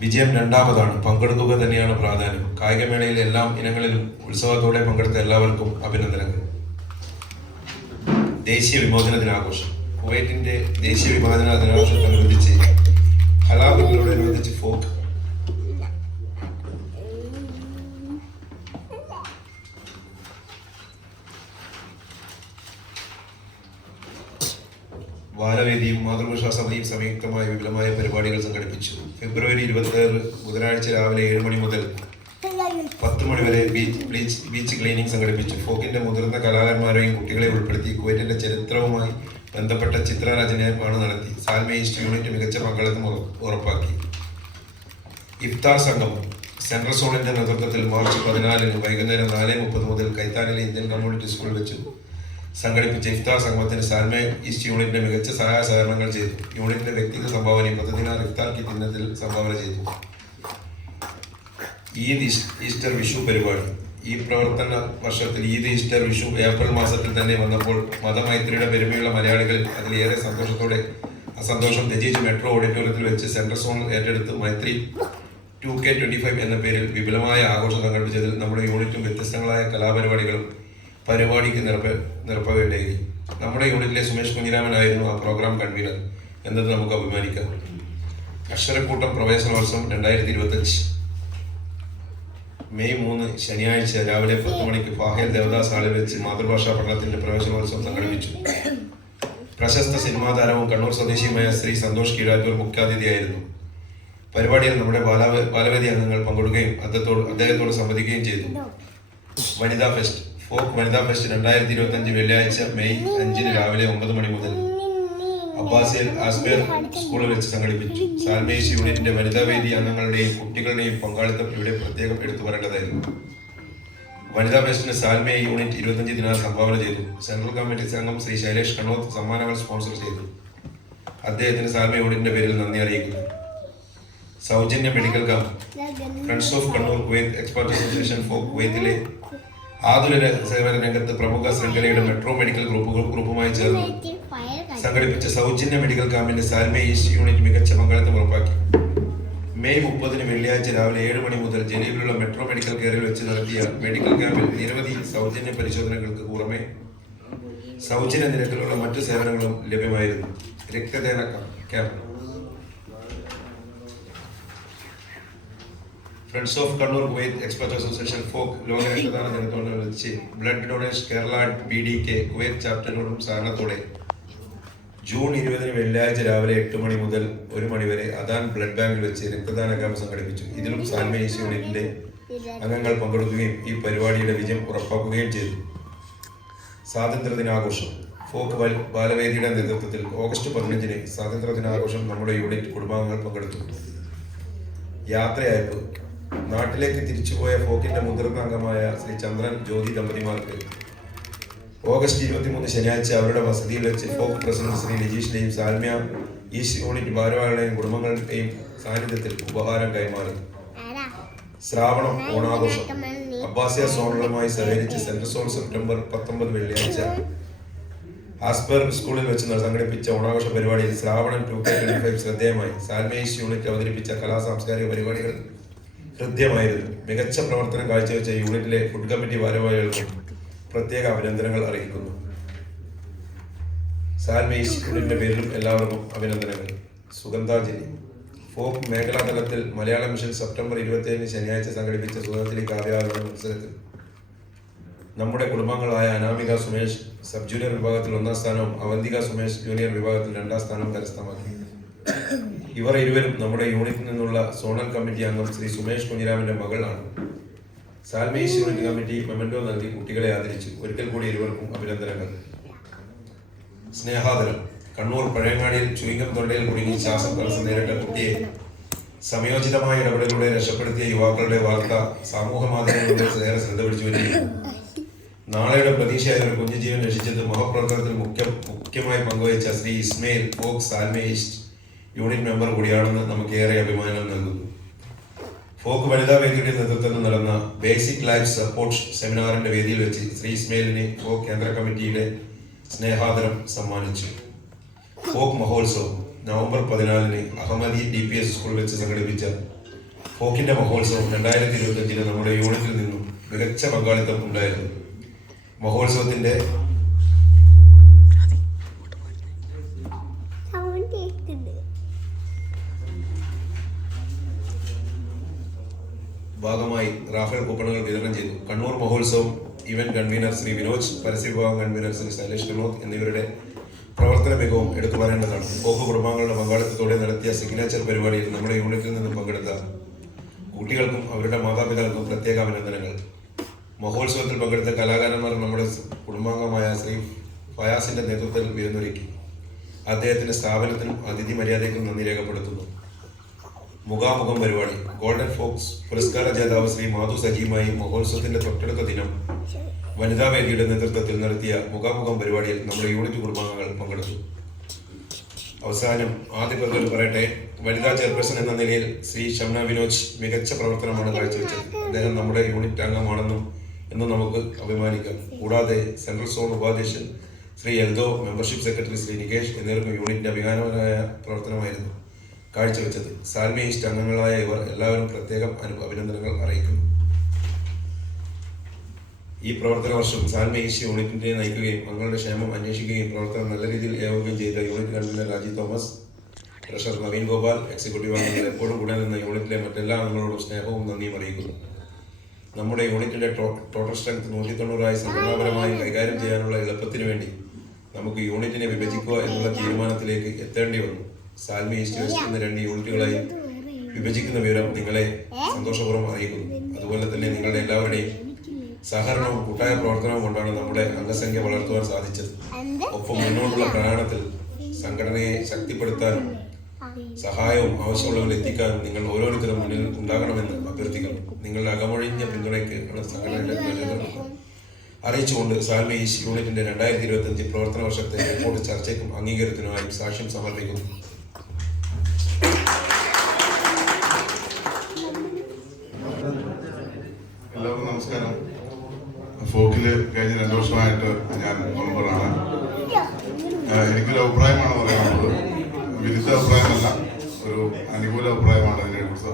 വിജയം രണ്ടാമതാണ്, പങ്കെടുക്കുക തന്നെയാണ് പ്രാധാന്യം. കായികമേളയിൽ എല്ലാ ഇനങ്ങളിലും ഉത്സവത്തോടെ പങ്കെടുത്ത എല്ലാവർക്കും അഭിനന്ദനങ്ങൾ. ദേശീയ വിമോചന ദിനാഘോഷം. കുവൈറ്റിന്റെ ദേശീയ വിമോചന ദിനാഘോഷത്തോടനുബന്ധിച്ച് ഹലാബികളോടനുബന്ധിച്ച് ഫോക്ക് ബാലവേദിയും മാതൃഭാഷാ സമിതിയും സംയുക്തമായ വിപുലമായ പരിപാടികൾ സംഘടിപ്പിച്ചു. ഫെബ്രുവരി 26 ബുധനാഴ്ച രാവിലെ 7 മണി മുതൽ 10 മണി വരെ ബീച്ച് ക്ലീനിംഗ് സംഘടിപ്പിച്ചു. ഫോക്കിന്റെ മുതിർന്ന കലാകാരന്മാരെയും കുട്ടികളെ ഉൾപ്പെടുത്തി കുവൈറ്റിന്റെ ചരിത്രവുമായി ബന്ധപ്പെട്ട ചിത്രരചനയാണ് നടത്തി. സാൽമിയ ഈസ്റ്റ് യൂണിറ്റ് മികച്ച പങ്കാളിത്തം ഉറപ്പാക്കി. ഇഫ്താർ സംഘം സെൻട്രൽ സോണിന്റെ നേതൃത്വത്തിൽ മാർച്ച് 14 വൈകുന്നേരം 4:30 മുതൽ കൈത്താനിലെ ഇന്ത്യൻ കമ്മ്യൂണിറ്റി സ്കൂളിൽ വെച്ച് സംഘടിപ്പിച്ച ഇഫ്താർ സംഗമത്തിന് സാൽമിയ ഈസ്റ്റ് യൂണിറ്റിന്റെ മികച്ച സഹായ സഹകരണങ്ങൾ ചെയ്തു. യൂണിറ്റിന്റെ വ്യക്തിഗത സംഭാവനയും പ്രതിദിന ഇഫ്താർ കിറ്റ് ഇനത്തിൽ സംഭാവന ചെയ്തു. ഈദ് ഈസ്റ്റർ വിഷു പരിപാടി. ഈ പ്രവർത്തന വർഷത്തിൽ ഈദ് ഈസ്റ്റർ വിഷു ഏപ്രിൽ മാസത്തിൽ തന്നെ വന്നപ്പോൾ മതമൈത്രിയുടെ പെരുമയുള്ള മലയാളികൾ അതിലേറെ അസന്തോഷം രചിച്ച് മെട്രോ ഓഡിറ്റോറിയത്തിൽ വെച്ച് സെൻട്രൽ സോൺ ഏറ്റെടുത്ത് മൈത്രി 2K25 എന്ന പേരിൽ വിപുലമായ ആഘോഷം സംഘടിപ്പിച്ചതിൽ നമ്മുടെ യൂണിറ്റും വ്യത്യസ്തങ്ങളായ കലാപരിപാടികളും പരിപാടിക്ക് നിറപ്പവേണ്ടേകി. നമ്മുടെ യൂണിറ്റിലെ സുമേഷ് കുഞ്ഞിരാമനായിരുന്നു ആ പ്രോഗ്രാം കൺവീനർ എന്നത് നമുക്ക് അഭിമാനിക്കാം. അക്ഷരക്കൂട്ടം പ്രവേശനോത്സവം 2025 മെയ് 3 ശനിയാഴ്ച രാവിലെ 10 മണിക്ക് ഫാഹേൽ ദേവദാസ് ഹാളിൽ വെച്ച് മാതൃഭാഷാ പഠനത്തിന്റെ പ്രവേശനോത്സവം സംഘടിപ്പിച്ചു. പ്രശസ്ത സിനിമാ താരവും കണ്ണൂർ സ്വദേശിയുമായ ശ്രീ സന്തോഷ് കീഴാറ്റൂർ മുഖ്യാതിഥിയായിരുന്നു. പരിപാടിയിൽ നമ്മുടെ ബാലവേദി അംഗങ്ങൾ പങ്കെടുക്കുകയും അദ്ദേഹത്തോട് സംവദിക്കുകയും ചെയ്തു. വനിതാ ഫെസ്റ്റ് ഫോക്ക് വനിതാ ഫെസ്റ്റ് 2025 വെള്ളിയാഴ്ച മെയ് 5 രാവിലെ 9 മണി മുതൽ അബ്ബാസിൽ ആസ്ബേർ സ്കൂളിൽ വെച്ച് സംഘടിപ്പിച്ചു. സാൽമിയ ഈസ്റ്റ് യൂണിറ്റിന്റെ വനിതാ വേദി അംഗങ്ങളുടെയും കുട്ടികളുടെയും പങ്കാളിത്തം ഇവിടെ പ്രത്യേകം എടുത്തു പറയേണ്ടതായിരുന്നു. വനിതാ ഫെസ്റ്റിന് സാൽമിയ യൂണിറ്റ് 25 ദിനാർ സംഭാവന ചെയ്തു. സെൻട്രൽ കമ്മിറ്റി സംഘം ശ്രീ ശൈലേഷ് കണ്ണോത്ത് സമ്മാനങ്ങൾ സ്പോൺസർ ചെയ്തു. അദ്ദേഹത്തിന് സാൽമിയ യൂണിറ്റിന്റെ പേരിൽ നന്ദി അറിയിക്കുന്നു. സൗജന്യ medical camp. Friends of Kannur Kuwait expert association ഫോർ കുവൈത്തിലെ ആതുര സേവന രംഗത്ത് പ്രമുഖ ശൃംഖലയുടെ മെട്രോ മെഡിക്കൽ ഗ്രൂപ്പുമായി ചേർന്ന് സംഘടിപ്പിച്ച സൗജന്യ മെഡിക്കൽ ക്യാമ്പിന്റെ സാൽമിയ ഈസ്റ്റ് യൂണിറ്റ് മികച്ച പങ്കാളിത്തം ഉറപ്പാക്കി. മെയ് 30 വെള്ളിയാഴ്ച രാവിലെ 7 മണി മുതൽ ജലീലിലുള്ള മെട്രോ മെഡിക്കൽ കെയറിൽ വെച്ച് നടത്തിയ മെഡിക്കൽ ക്യാമ്പിൽ നിരവധി സൗജന്യ പരിശോധനകൾക്ക് പുറമെ സൗജന്യ നിരക്കിലുള്ള മറ്റു സേവനങ്ങളും ലഭ്യമായിരുന്നു. രക്തദാന camp. Friends of Kannur Kuwait expert association FOKE ലോക രക്തദാന ദിനത്തോടനുബന്ധിച്ച് blood donation Kerala BDK Kuwait ചാപ്റ്ററിനോടും സഹകരണത്തോടെ ജൂൺ 20 വെള്ളിയാഴ്ച രാവിലെ 8 മണി മുതൽ 1 മണി വരെ അദാൻ ബ്ലഡ് ബാങ്കിൽ വെച്ച് രക്തദാന ക്യാമ്പ് സംഘടിപ്പിച്ചു. ഇതിലും സാൽമിയ ഈസ്റ്റ് യൂണിറ്റിന്റെ അംഗങ്ങൾ പങ്കെടുക്കുകയും ഈ പരിപാടിയുടെ വിജയം ഉറപ്പാക്കുകയും ചെയ്തു. സ്വാതന്ത്ര്യദിനാഘോഷം. ഫോക്ക് ബാലവേദിയുടെ നേതൃത്വത്തിൽ ഓഗസ്റ്റ് 15 സ്വാതന്ത്ര്യദിനാഘോഷം നമ്മുടെ യൂണിറ്റ് കുടുംബാംഗങ്ങൾ പങ്കെടുത്തു. യാത്രയയപ്പ്. നാട്ടിലേക്ക് തിരിച്ചുപോയ ഫോക്കിന്റെ മുതിർന്ന അംഗമായ ശ്രീ ചന്ദ്രൻ ജ്യോതി ദമ്പതിമാർക്ക് ഓഗസ്റ്റ് 23 ശനിയാഴ്ച അവരുടെ വസതിയിൽ വെച്ച് ഫോക്ക് പ്രസിഡന്റ് ശ്രീ രജീഷിന്റെയും സാൽമിയ ഈസ്റ്റ് യൂണിറ്റ് ഭാരവാഹികളുടെയും കുടുംബങ്ങളുടെയും സാന്നിധ്യത്തിൽ ഉപഹാരം കൈമാറി. ശ്രാവണം ഓണാഘോഷം. അബ്ബാസിയ സോണലുമായി സഹകരിച്ച് സെൻട്രൽ സോൺ സെപ്റ്റംബർ 19 വെള്ളിയാഴ്ച ആസ്ബർ സ്കൂളിൽ വെച്ച് സംഘടിപ്പിച്ച ഓണാഘോഷ പരിപാടിയിൽ ശ്രാവണം 2K25 ശ്രദ്ധേയമായി. സാൽമിയ ഈസ്റ്റ് യൂണിറ്റ് അവതരിപ്പിച്ച കലാ സാംസ്കാരിക പരിപാടികൾ ഹൃദ്യമായിരുന്നു. മികച്ച പ്രവർത്തനം കാഴ്ചവെച്ച യൂണിറ്റിലെ ഫുഡ് കമ്മിറ്റി ഭാരവാഹികൾക്കും പ്രത്യേക അഭിനന്ദനങ്ങൾ അറിയിക്കുന്നു. സാൽമിയ ഈസ്റ്റ് യൂണിറ്റിന്റെ പേരിലും എല്ലാവർക്കും അഭിനന്ദനങ്ങൾ. സുഗന്ധാഞ്ജലി. ഫോക്ക് മേഖലാ തലത്തിൽ മലയാള മിഷൻ സെപ്റ്റംബർ 27 ശനിയാഴ്ച സംഘടിപ്പിച്ച സുഗന്ധാഞ്ജലി കാവ്യാലാപന മത്സരത്തിൽ നമ്മുടെ കുടുംബങ്ങളായ അനാമിക സുമേഷ് സബ് ജൂനിയർ വിഭാഗത്തിൽ 1ാം സ്ഥാനവും അവന്തിക സുമേഷ് ജൂനിയർ വിഭാഗത്തിൽ 2ാം സ്ഥാനവും കരസ്ഥമാക്കി. ഇവർ ഇരുവരും നമ്മുടെ യൂണിറ്റിൽ നിന്നുള്ള സോണൽ കമ്മിറ്റി അംഗം ശ്രീ സുമേഷ് കുഞ്ഞിരാമന്റെ മകളാണ്. Salmiya east unit committee memento നൽകി കുട്ടികളെ ആദരിച്ചു. ഒരിക്കൽ കൂടി ഇരുവർക്കും അഭിനന്ദനങ്ങൾ. സ്നേഹാദരം. കണ്ണൂർ പഴയങ്ങാടിയിൽ ചുരുങ്കം തൊണ്ടയിൽ കുടുങ്ങി ശ്വാസം തടസ്സം നേരിട്ട കുട്ടിയെ സമയോചിതമായ ഇടപെടലിലൂടെ രക്ഷപ്പെടുത്തിയ യുവാക്കളുടെ വാർത്ത സമൂഹ മാധ്യമങ്ങളിലൂടെ ഏറെ ശ്രദ്ധ പിടിച്ചു വരികയാണ്. നാളെയുടെ പ്രതീക്ഷയായ ഒരു കുഞ്ഞുജീവൻ രക്ഷിച്ചത് മഹപ്രവർത്തനത്തിൽ മുഖ്യമായി പങ്കുവച്ച Shri Ismail FOKE Salmiya east unit member കൂടിയാണെന്ന് നമുക്ക് ഏറെ അഭിമാനം നൽകുന്നു. ഫോക്ക് വനിതാ വേദിയുടെ നേതൃത്വത്തിൽ നടന്ന ബേസിക് ലൈഫ് സപ്പോർട്ട് സെമിനാറിന്റെ വേദിയിൽ വെച്ച് ശ്രീ ഇസ്മയിലിനെ ഫോക്ക് കേന്ദ്ര കമ്മിറ്റിയുടെ സ്നേഹാദരം സമ്മാനിച്ചു. ഫോക്ക് മഹോത്സവം. നവംബർ 14 അഹമ്മദി DPS സ്കൂളിൽ വെച്ച് സംഘടിപ്പിച്ച ഫോക്കിന്റെ മഹോത്സവം 2025 നമ്മുടെ യൂണിറ്റിൽ നിന്നും മികച്ച പങ്കാളിത്തം ഉണ്ടായിരുന്നു. മഹോത്സവത്തിന്റെ ഭാഗമായി റാഫേൽ കൂപ്പണുകൾ വിതരണം ചെയ്തു. കണ്ണൂർ മഹോത്സവം ഇവന്റ് കൺവീനർ ശ്രീ വിനോജ്, പരസ്യ വിഭാഗം കൺവീനർ ശ്രീ ശൈലേഷ് കണ്ണോത്ത് എന്നിവരുടെ പ്രവർത്തന മികവും എടുത്തു പറയേണ്ടതാണ്. ഫോക്ക് കുടുംബാംഗങ്ങളുടെ പങ്കാളിത്തത്തോടെ നടത്തിയ സിഗ്നേച്ചർ പരിപാടിയിൽ നമ്മുടെ യൂണിറ്റിൽ നിന്നും പങ്കെടുത്ത കുട്ടികൾക്കും അവരുടെ മാതാപിതാക്കൾക്കും പ്രത്യേക അഭിനന്ദനങ്ങൾ. മഹോത്സവത്തിൽ പങ്കെടുത്ത കലാകാരന്മാർ നമ്മുടെ കുടുംബാംഗമായ ശ്രീ ഫയാസിന്റെ നേതൃത്വത്തിൽ വിരുന്നൊരുക്കി. അദ്ദേഹത്തിന്റെ സ്ഥാപനത്തിനും അതിഥി മര്യാദയ്ക്കും നന്ദി രേഖപ്പെടുത്തുന്നു. മുഖാമുഖം പരിപാടി ഗോൾഡൻ ഫോക്സ് പുരസ്കാര ജേതാവ് ശ്രീ മാധു സജീവുമായി മഹോത്സവത്തിന്റെ തൊട്ടടുത്ത ദിനം വനിതാ വേദിയുടെ നേതൃത്വത്തിൽ നടത്തിയ മുഖാമുഖം പരിപാടിയിൽ നമ്മുടെ യൂണിറ്റ് കുടുംബാംഗങ്ങൾ പങ്കെടുത്തു. അവസാനം ആദ്യ പ്രതികൾ പറയട്ടെ. വനിതാ ചെയർപേഴ്സൺ എന്ന നിലയിൽ ശ്രീ ഷംന വിനോജ് മികച്ച പ്രവർത്തനമാണ് കാഴ്ചവെച്ചത്. അദ്ദേഹം നമ്മുടെ യൂണിറ്റ് അംഗമാണെന്നും എന്നും നമുക്ക് അഭിമാനിക്കാം. കൂടാതെ സെൻട്രൽ സോൺ ഉപാധ്യക്ഷൻ ശ്രീ എൽദോ, മെമ്പർഷിപ്പ് സെക്രട്ടറി ശ്രീ നികേഷ് എന്നിവർക്കും യൂണിറ്റിന്റെ അഭിമാനകരമായ പ്രവർത്തനമായിരുന്നു കാഴ്ചവെച്ചത്. സാൽമി ഈസ്റ്റ് അംഗങ്ങളായ ഇവർ എല്ലാവരും പ്രത്യേകം അഭിനന്ദനങ്ങൾ അറിയിക്കുന്നു. ഈ പ്രവർത്തന വർഷം സാൽമി ഈസ്റ്റ് യൂണിറ്റിനെ നയിക്കുകയും അംഗങ്ങളുടെ ക്ഷേമം അന്വേഷിക്കുകയും പ്രവർത്തനം നല്ല രീതിയിൽ ഏവുകയും ചെയ്ത unit convener Rajeev Thomas, treasurer Naveen Gopal, executive അംഗങ്ങൾ എപ്പോഴും കൂടെ നിന്ന യൂണിറ്റിലെ മറ്റെല്ലാ അംഗങ്ങളോടും സ്നേഹവും നന്ദിയും അറിയിക്കുന്നു. നമ്മുടെ യൂണിറ്റിന്റെ ടോട്ടൽ സ്ട്രെങ്ത് 190 സംഘടനാപരമായി കൈകാര്യം ചെയ്യാനുള്ള എളുപ്പത്തിന് വേണ്ടി നമുക്ക് യൂണിറ്റിനെ വിഭജിക്കുക എന്നുള്ള തീരുമാനത്തിലേക്ക് എത്തേണ്ടി വന്നു. സാൽമി ഈസ്റ്റ് വെസ്റ്റ് എന്ന 2 യൂണിറ്റുകളായി വിഭജിക്കുന്ന വിവരം നിങ്ങളെ സന്തോഷപൂർവ്വം അറിയിക്കുന്നു. അതുപോലെ തന്നെ നിങ്ങളുടെ എല്ലാവരുടെയും സഹകരണവും കൂട്ടായ പ്രവർത്തനവും കൊണ്ടാണ് നമ്മുടെ അംഗസംഖ്യ വളർത്തുവാൻ സാധിച്ചത്. ഒപ്പം മുന്നോട്ടുള്ള പ്രയാണത്തിൽ സംഘടനയെ ശക്തിപ്പെടുത്താനും സഹായവും ആവശ്യമുള്ളവരിൽ എത്തിക്കാനും നിങ്ങൾ ഓരോരുത്തരും മുന്നിൽ ഉണ്ടാകണമെന്ന് അഭ്യർത്ഥിക്കുന്നു. നിങ്ങളുടെ അകമൊഴിഞ്ഞ പിന്തുണയ്ക്ക് സംഘടനയുടെ അറിയിച്ചുകൊണ്ട് സാൽമി ഈസ്റ്റ് യൂണിറ്റിന്റെ 2025 പ്രവർത്തന വർഷത്തെ റിപ്പോർട്ട് ചർച്ചയ്ക്കും അംഗീകാരത്തിനുമായി സാക്ഷ്യം സമർപ്പിക്കുന്നു. എല്ലാവർക്കും നമസ്കാരം. ഫോക്കില് കഴിഞ്ഞ 2 വർഷമായിട്ട് ഞാൻ മെമ്പറാണ്. എനിക്കൊരു അഭിപ്രായമാണ് പറയാനുള്ളത്. വിരുദ്ധ അഭിപ്രായമല്ല, ഒരു അനുകൂല അഭിപ്രായമാണ് അതിനെക്കുറിച്ച്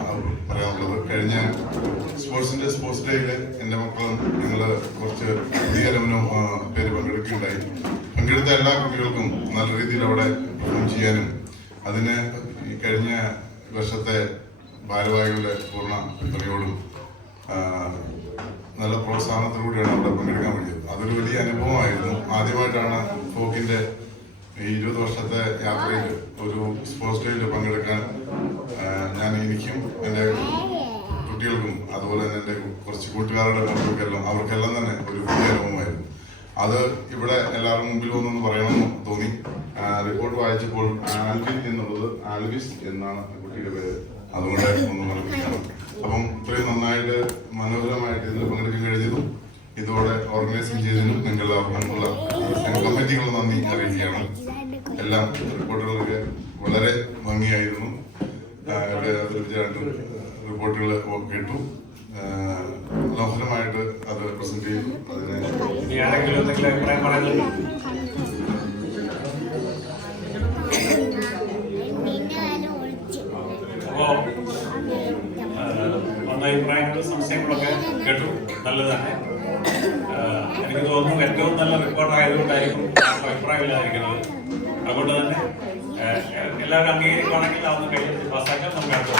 പറയാനുള്ളത്. കഴിഞ്ഞ സ്പോർട്സ് ഡേയില് എൻ്റെ മക്കളും ഞങ്ങൾ കുറച്ച് പുതിയ പേര് പങ്കെടുക്കുകയുണ്ടായി. പങ്കെടുത്ത എല്ലാ കുട്ടികൾക്കും നല്ല രീതിയിൽ അവിടെ പെർഫോം ചെയ്യാനും അതിന് ഈ കഴിഞ്ഞ വർഷത്തെ ഭാരവാഹികളുടെ പൂർണ്ണ പിന്തുണയോടും നല്ല പ്രോത്സാഹനത്തിലൂടെയാണ് അവിടെ പങ്കെടുക്കാൻ പറ്റിയത്. അതൊരു വലിയ അനുഭവമായിരുന്നു. ആദ്യമായിട്ടാണ് ഫോക്കിന്റെ ഈ 20 വർഷത്തെ യാത്രയിൽ ഒരു സ്പോർട്സ് ഡേയിൽ പങ്കെടുക്കാൻ എനിക്കും എൻ്റെ കുട്ടികൾക്കും അതുപോലെ തന്നെ എൻ്റെ കുറച്ച് കൂട്ടുകാരുടെ അവർക്കെല്ലാം തന്നെ ഒരു പുതിയ അനുഭവമായിരുന്നു. അത് ഇവിടെ എല്ലാവരും മുമ്പിൽ വന്നൊന്ന് പറയണമെന്ന് തോന്നി. റിപ്പോർട്ട് വായിച്ചപ്പോൾ ആൽവിൻ എന്നുള്ളത് ആൽവിസ് എന്നാണ് കുട്ടിയുടെ പേര്. അതുകൊണ്ട് ഒന്ന് മനസ്സിലാക്കണം. അപ്പം ഇത്രയും നന്നായിട്ട് മനോഹരമായിട്ട് ഇതിൽ പങ്കെടുക്കാൻ കഴിഞ്ഞതും ഇതോടെ ഓർഗനൈസിംഗ് ചെയ്തതിനും നിങ്ങളെല്ലാവർക്കുമുള്ള കമ്മിറ്റികൾ നന്ദി അറിയിക്കുകയാണ്. എല്ലാം റിപ്പോർട്ടുകളൊക്കെ വളരെ ഭംഗിയായിരുന്നു. ഇവിടെ റിപ്പോർട്ടുകൾ കേട്ടു. മനോഹരമായിട്ട് അത് പ്രസന്റ് ചെയ്തു. അഭിപ്രായങ്ങളും സംശയങ്ങളൊക്കെ കേട്ടു. നല്ലത് തന്നെ. എനിക്ക് തോന്നുന്നു ഏറ്റവും നല്ല റിപ്പോർട്ട് ആയതുകൊണ്ടായിരിക്കും അഭിപ്രായമില്ലാതിരിക്കുന്നത്. അതുകൊണ്ട് തന്നെ എല്ലാവരും അംഗീകരിക്കുകയാണെങ്കിൽ അതൊന്ന് കഴിഞ്ഞ് പാസ്സാക്കാൻ നമുക്ക് അടുത്ത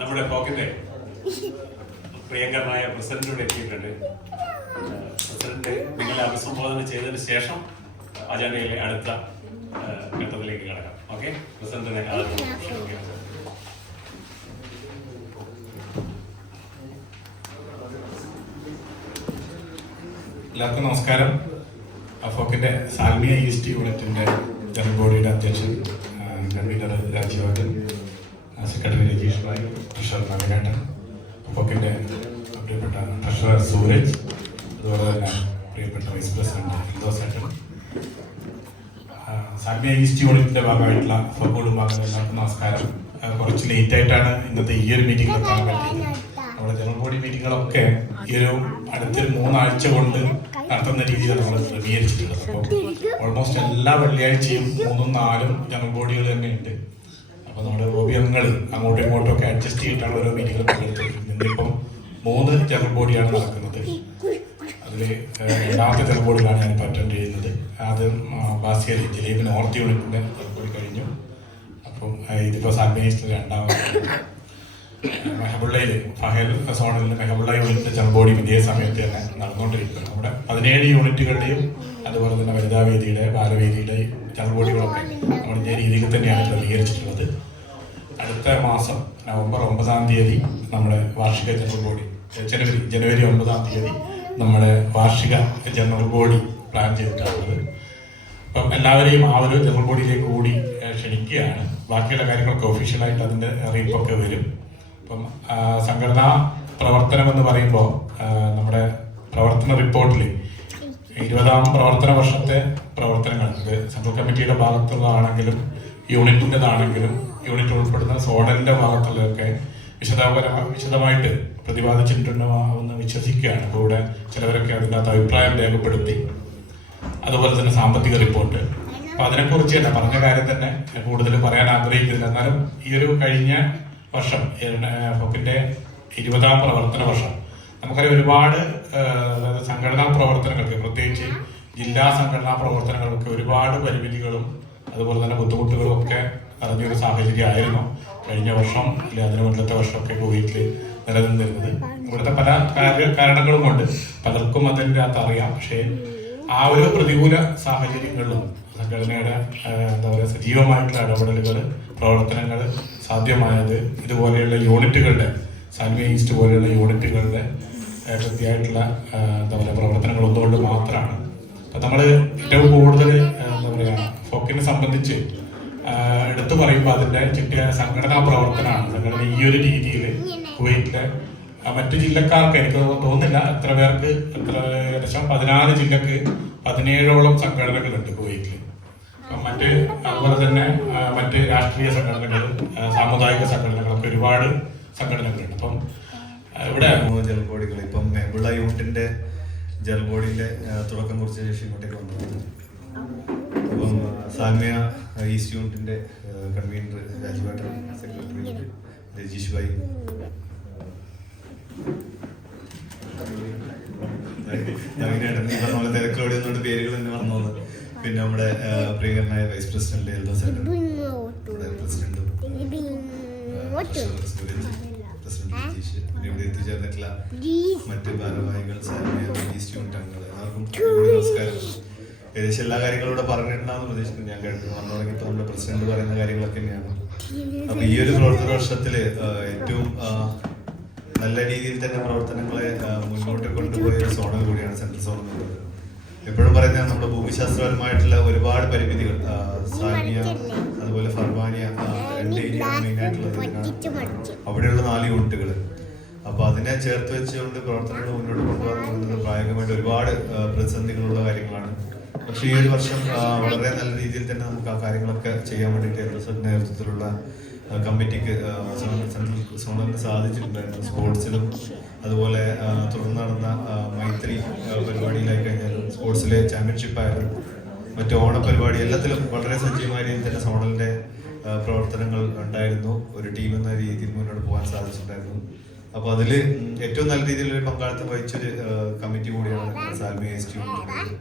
നമ്മുടെ പോക്കറ്റ് പ്രിയങ്കരനായ പ്രസിഡന്റിനോട് എത്തിയിട്ടുണ്ട്. പ്രസിഡന്റ് നിങ്ങളെ അഭിസംബോധന ചെയ്തതിന് ശേഷം അജണ്ടയിലെ അടുത്ത ഘട്ടത്തിലേക്ക് കടക്കാം. ഓക്കെ, പ്രസിഡന്റിനെ എല്ലാവർക്കും നമസ്കാരം. ഫോക്കിന്റെ സാൽമിയ ഈസ്റ്റ് യൂണിറ്റിന്റെ ജനറൽ ബോഡിയുടെ അധ്യക്ഷൻ convener Rajeev, secretary Rajeesh bhai, treasurer നവീനേട്ടൻ, ഫോക്കിന്റെ പ്രിയപ്പെട്ട ട്രഷറർ സൂരജ്, അതുപോലെ തന്നെ പ്രിയപ്പെട്ട വൈസ് പ്രസിഡന്റ് എൽദോസേട്ടൻ, സാൽമിയ ഈസ്റ്റ് യൂണിറ്റിന്റെ ഭാഗമായിട്ടുള്ള ഫോക്കോട് ഭാഗം എല്ലാവർക്കും നമസ്കാരം. കുറച്ച് ലേറ്റ് ആയിട്ടാണ് ഇന്നത്തെ ഈ ഒരു മീറ്റിംഗ് എത്താൻ പറ്റിയത്. നമ്മുടെ ജനറൽ ബോഡി മീറ്റിങ്ങുകളൊക്കെ ഈ ഒരു അടുത്തൊരു 3 ആഴ്ച കൊണ്ട് നടത്തുന്ന രീതിയിലാണ് നമ്മൾ ക്രമീകരിച്ചിട്ടുള്ളത്. അപ്പോൾ ഓൾമോസ്റ്റ് എല്ലാ വെള്ളിയാഴ്ചയും 3ഉം 4ഉം ജനറൽ ബോഡികൾ തന്നെ ഉണ്ട്. അപ്പോൾ നമ്മുടെ ബോബി അംഗങ്ങൾ അങ്ങോട്ടും ഇങ്ങോട്ടും ഒക്കെ അഡ്ജസ്റ്റ് ചെയ്തിട്ടാണ് ഓരോ മീറ്റിങ്ങുകൾ പങ്കെടുത്തിട്ടുണ്ട്. ഇന്നിപ്പം 3 ജനറൽ ബോഡിയാണ് നടക്കുന്നത്. അതിൽ 2ാമത്തെ ജനറൽ ബോഡിയിലാണ് ഞാനിപ്പോൾ അറ്റൻഡ് ചെയ്യുന്നത്. അത് ബാസിയലി ജലീബ് നോർത്ത് യൂണിറ്റിൻ്റെ ജനറൽ ബോഡി കഴിഞ്ഞു. അപ്പം ഇതിപ്പോൾ സാൽമിയയിലെ 2ാമത്തെ മെഹബുള്ളയിൽ ഫഹൽ സോണിൽ മെഹബുള്ള യൂണിറ്റിന്റെ ജനറൽ ബോഡി ഇതേ സമയത്ത് തന്നെ നടന്നുകൊണ്ടിരിക്കുകയാണ്. അവിടെ 17 യൂണിറ്റുകളുടെയും അതുപോലെ തന്നെ വനിതാ വേദിയുടെ ബാലവേദിയുടെ ജനറൽ ബോഡികളൊക്കെ നമ്മൾ ഇതേ രീതിയിൽ തന്നെയാണ് ക്രമീകരിച്ചിട്ടുള്ളത്. അടുത്ത മാസം നവംബർ 9-ാം തീയതി നമ്മുടെ വാർഷിക ജനറൽ ബോഡി ജനുവരി 9-ാം തീയതി നമ്മുടെ വാർഷിക ജനറൽ ബോഡി പ്ലാൻ ചെയ്തിട്ടുള്ളത്. അപ്പം എല്ലാവരെയും ആ ഒരു ജനറൽ ബോഡിയിലേക്ക് കൂടി ക്ഷണിക്കുകയാണ്. ബാക്കിയുള്ള കാര്യങ്ങളൊക്കെ ഒഫീഷ്യലായിട്ട് അതിൻ്റെ അറിയിപ്പൊക്കെ വരും. അപ്പം സംഘടനാ പ്രവർത്തനം എന്ന് പറയുമ്പോൾ നമ്മുടെ പ്രവർത്തന റിപ്പോർട്ടിൽ 20ാം പ്രവർത്തന വർഷത്തെ പ്രവർത്തനങ്ങൾ സെൻട്രൽ കമ്മിറ്റിയുടെ ഭാഗത്തുള്ളതാണെങ്കിലും യൂണിറ്റിൻ്റെതാണെങ്കിലും യൂണിറ്റ് ഉൾപ്പെടുന്ന സോണലിൻ്റെ ഭാഗത്തുള്ളതൊക്കെ വിശദമായിട്ട് പ്രതിപാദിച്ചിട്ടുണ്ടാവുമെന്ന് വിശ്വസിക്കുകയാണ്. അപ്പോൾ ഇവിടെ ചിലവരൊക്കെ അതിൻ്റെ അകത്ത് അഭിപ്രായം രേഖപ്പെടുത്തി. അതുപോലെ തന്നെ സാമ്പത്തിക റിപ്പോർട്ട്. അപ്പോൾ അതിനെക്കുറിച്ച് തന്നെ പറഞ്ഞ കാര്യം തന്നെ കൂടുതൽ പറയാൻ ആഗ്രഹിക്കുന്നില്ല. എന്നാലും ഈ ഒരു കഴിഞ്ഞ വർഷം ഫോക്കിൻ്റെ 20ാം പ്രവർത്തന വർഷം നമുക്കറിയാം ഒരുപാട് അതായത് സംഘടനാ പ്രവർത്തനങ്ങൾക്ക്, പ്രത്യേകിച്ച് ജില്ലാ സംഘടനാ പ്രവർത്തനങ്ങൾക്ക് ഒരുപാട് പരിമിതികളും അതുപോലെ തന്നെ ബുദ്ധിമുട്ടുകളും ഒക്കെ നിറഞ്ഞൊരു സാഹചര്യമായിരുന്നു കഴിഞ്ഞ വർഷം അല്ലെങ്കിൽ അതിന് മുന്നത്തെ വർഷമൊക്കെ കുവൈറ്റിൽ നിലനിന്നിരുന്നത്. ഇവിടുത്തെ പല കാരണങ്ങളും കൊണ്ട് പലർക്കും അതിൻ്റെ അകത്ത് അറിയാം. പക്ഷേ ആ ഒരു പ്രതികൂല സാഹചര്യങ്ങളിലും സംഘടനയുടെ എന്താ പറയുക സജീവമായിട്ടുള്ള ഇടപെടലുകൾ, പ്രവർത്തനങ്ങൾ സാധ്യമായത് ഇതുപോലെയുള്ള യൂണിറ്റുകളുടെ, സാൽമിയ ഈസ്റ്റ് പോലെയുള്ള യൂണിറ്റുകളുടെ കൃത്യമായിട്ടുള്ള എന്താ പറയുക പ്രവർത്തനങ്ങൾ ഒന്നുകൊണ്ട് മാത്രമാണ്. അപ്പം നമ്മൾ ഏറ്റവും കൂടുതൽ എന്താ പറയുക ഫോക്കിനെ സംബന്ധിച്ച് എടുത്തു പറയുമ്പോൾ അതിൻ്റെ ചിട്ടയായ സംഘടനാ പ്രവർത്തനമാണ്. സംഘടന ഈ ഒരു രീതിയിൽ കുവൈറ്റിലെ മറ്റു ജില്ലക്കാർക്ക് എനിക്ക് തോന്നുന്നില്ല എത്ര പേർക്ക്, ഏകദേശം 14 ജില്ലക്ക് 17ഓളം സംഘടനകളുണ്ട് കുവൈറ്റിൽ. മറ്റ് അതുപോലെ തന്നെ മറ്റ് രാഷ്ട്രീയ സംഘടനകൾ, സാമുദായിക സംഘടനകളൊക്കെ ഒരുപാട് സംഘടനകളുണ്ട്. അപ്പം ഇവിടെ ജനറൽ ബോഡികൾ ഇപ്പം മേബുള്ള യൂണിറ്റിന്റെ ജനറൽ ബോഡിയിലെ തുടക്കം കുറിച്ച ശേഷം ഇങ്ങോട്ടേക്ക് വന്നത്. അപ്പം സാൽമിയ ഈസ്റ്റ് യൂണിറ്റിന്റെ കൺവീനർ രാജുവേട്ടൻ, സെക്രട്ടറി രജീഷ് ഭായി, നവീനേട്ടൻ, ഈ പറഞ്ഞ പോലെ തിരക്കോടി ഒന്നുകൊണ്ട് പേരുകൾ തന്നെ മറന്നത്. പിന്നെ നമ്മുടെ പ്രിയങ്കരനായ വൈസ് പ്രസിഡന്റ് എൽദോസേട്ടൻ, പ്രസിഡന്റും രജീഷ്, പിന്നെ ഇവിടെ എത്തിച്ചേർന്നിട്ടുള്ള മറ്റ് ഭാരവാഹികൾ, സാൽമിയ ഈസ്റ്റ് യൂണിറ്റ് അംഗങ്ങൾ, എല്ലാവർക്കും നമസ്കാരം. ഏകദേശം എല്ലാ കാര്യങ്ങളും ഇവിടെ പറഞ്ഞിട്ടുണ്ടാകുന്ന പ്രതീക്ഷിക്കുന്നു. ഞാൻ കേട്ടു വന്നു തുടങ്ങിയപ്പോൾ നമ്മുടെ പ്രസിഡന്റ് പറയുന്ന കാര്യങ്ങളൊക്കെ തന്നെയാണ്. അപ്പൊ ഈ ഒരു പ്രവർത്തന വർഷത്തില് ഏറ്റവും നല്ല രീതിയിൽ തന്നെ പ്രവർത്തനങ്ങളെ മുന്നോട്ട് കൊണ്ടുപോയ ഒരു സോണൽ കൂടിയാണ് സെൻട്രൽ സോൺ എന്നുള്ളത്. എപ്പോഴും പറയുന്നത് നമ്മുടെ ഭൂമിശാസ്ത്രപരമായിട്ടുള്ള ഒരുപാട് പരിമിതികൾ, സാൽമിയ അതുപോലെ ഫർവാനിയ 2 ഏരിയയാണ് മെയിനായിട്ടുള്ളത്. അവിടെയുള്ള 4 യൂണിറ്റുകൾ. അപ്പൊ അതിനെ ചേർത്ത് വെച്ചുകൊണ്ട് പ്രവർത്തനങ്ങൾ മുന്നോട്ട് കൊണ്ടുപോകുന്നത് പ്രായോഗികമായിട്ട് ഒരുപാട് പ്രതിസന്ധികളുള്ള കാര്യങ്ങളാണ്. പക്ഷേ ഈ ഒരു വർഷം വളരെ നല്ല രീതിയിൽ തന്നെ നമുക്ക് ആ കാര്യങ്ങളൊക്കെ ചെയ്യാൻ വേണ്ടിയിട്ട് എൽദോസേട്ടൻ്റെ നേതൃത്വത്തിലുള്ള കമ്മിറ്റിക്ക് സോണലിന് സാധിച്ചിട്ടുണ്ടായിരുന്നു. സ്പോർട്സിലും അതുപോലെ തുടർന്ന് നടന്ന മൈത്രി പരിപാടിയിലായി കഴിഞ്ഞാലും സ്പോർട്സിലെ ചാമ്പ്യൻഷിപ്പായാലും മറ്റ് ഓണപരിപാടി എല്ലാത്തിലും വളരെ സജീവമായ രീതിയിൽ തന്നെ സോണലിൻ്റെ പ്രവർത്തനങ്ങൾ ഉണ്ടായിരുന്നു. ഒരു ടീം എന്ന രീതിയിൽ മുന്നോട്ട് പോകാൻ സാധിച്ചിട്ടുണ്ടായിരുന്നു. അപ്പോൾ അതിൽ ഏറ്റവും നല്ല രീതിയിലൊരു പങ്കാളിത്തം വഹിച്ചൊരു കമ്മിറ്റി കൂടിയാണ് സാൽമിയ ഈസ്റ്റ് യൂണിറ്റ്.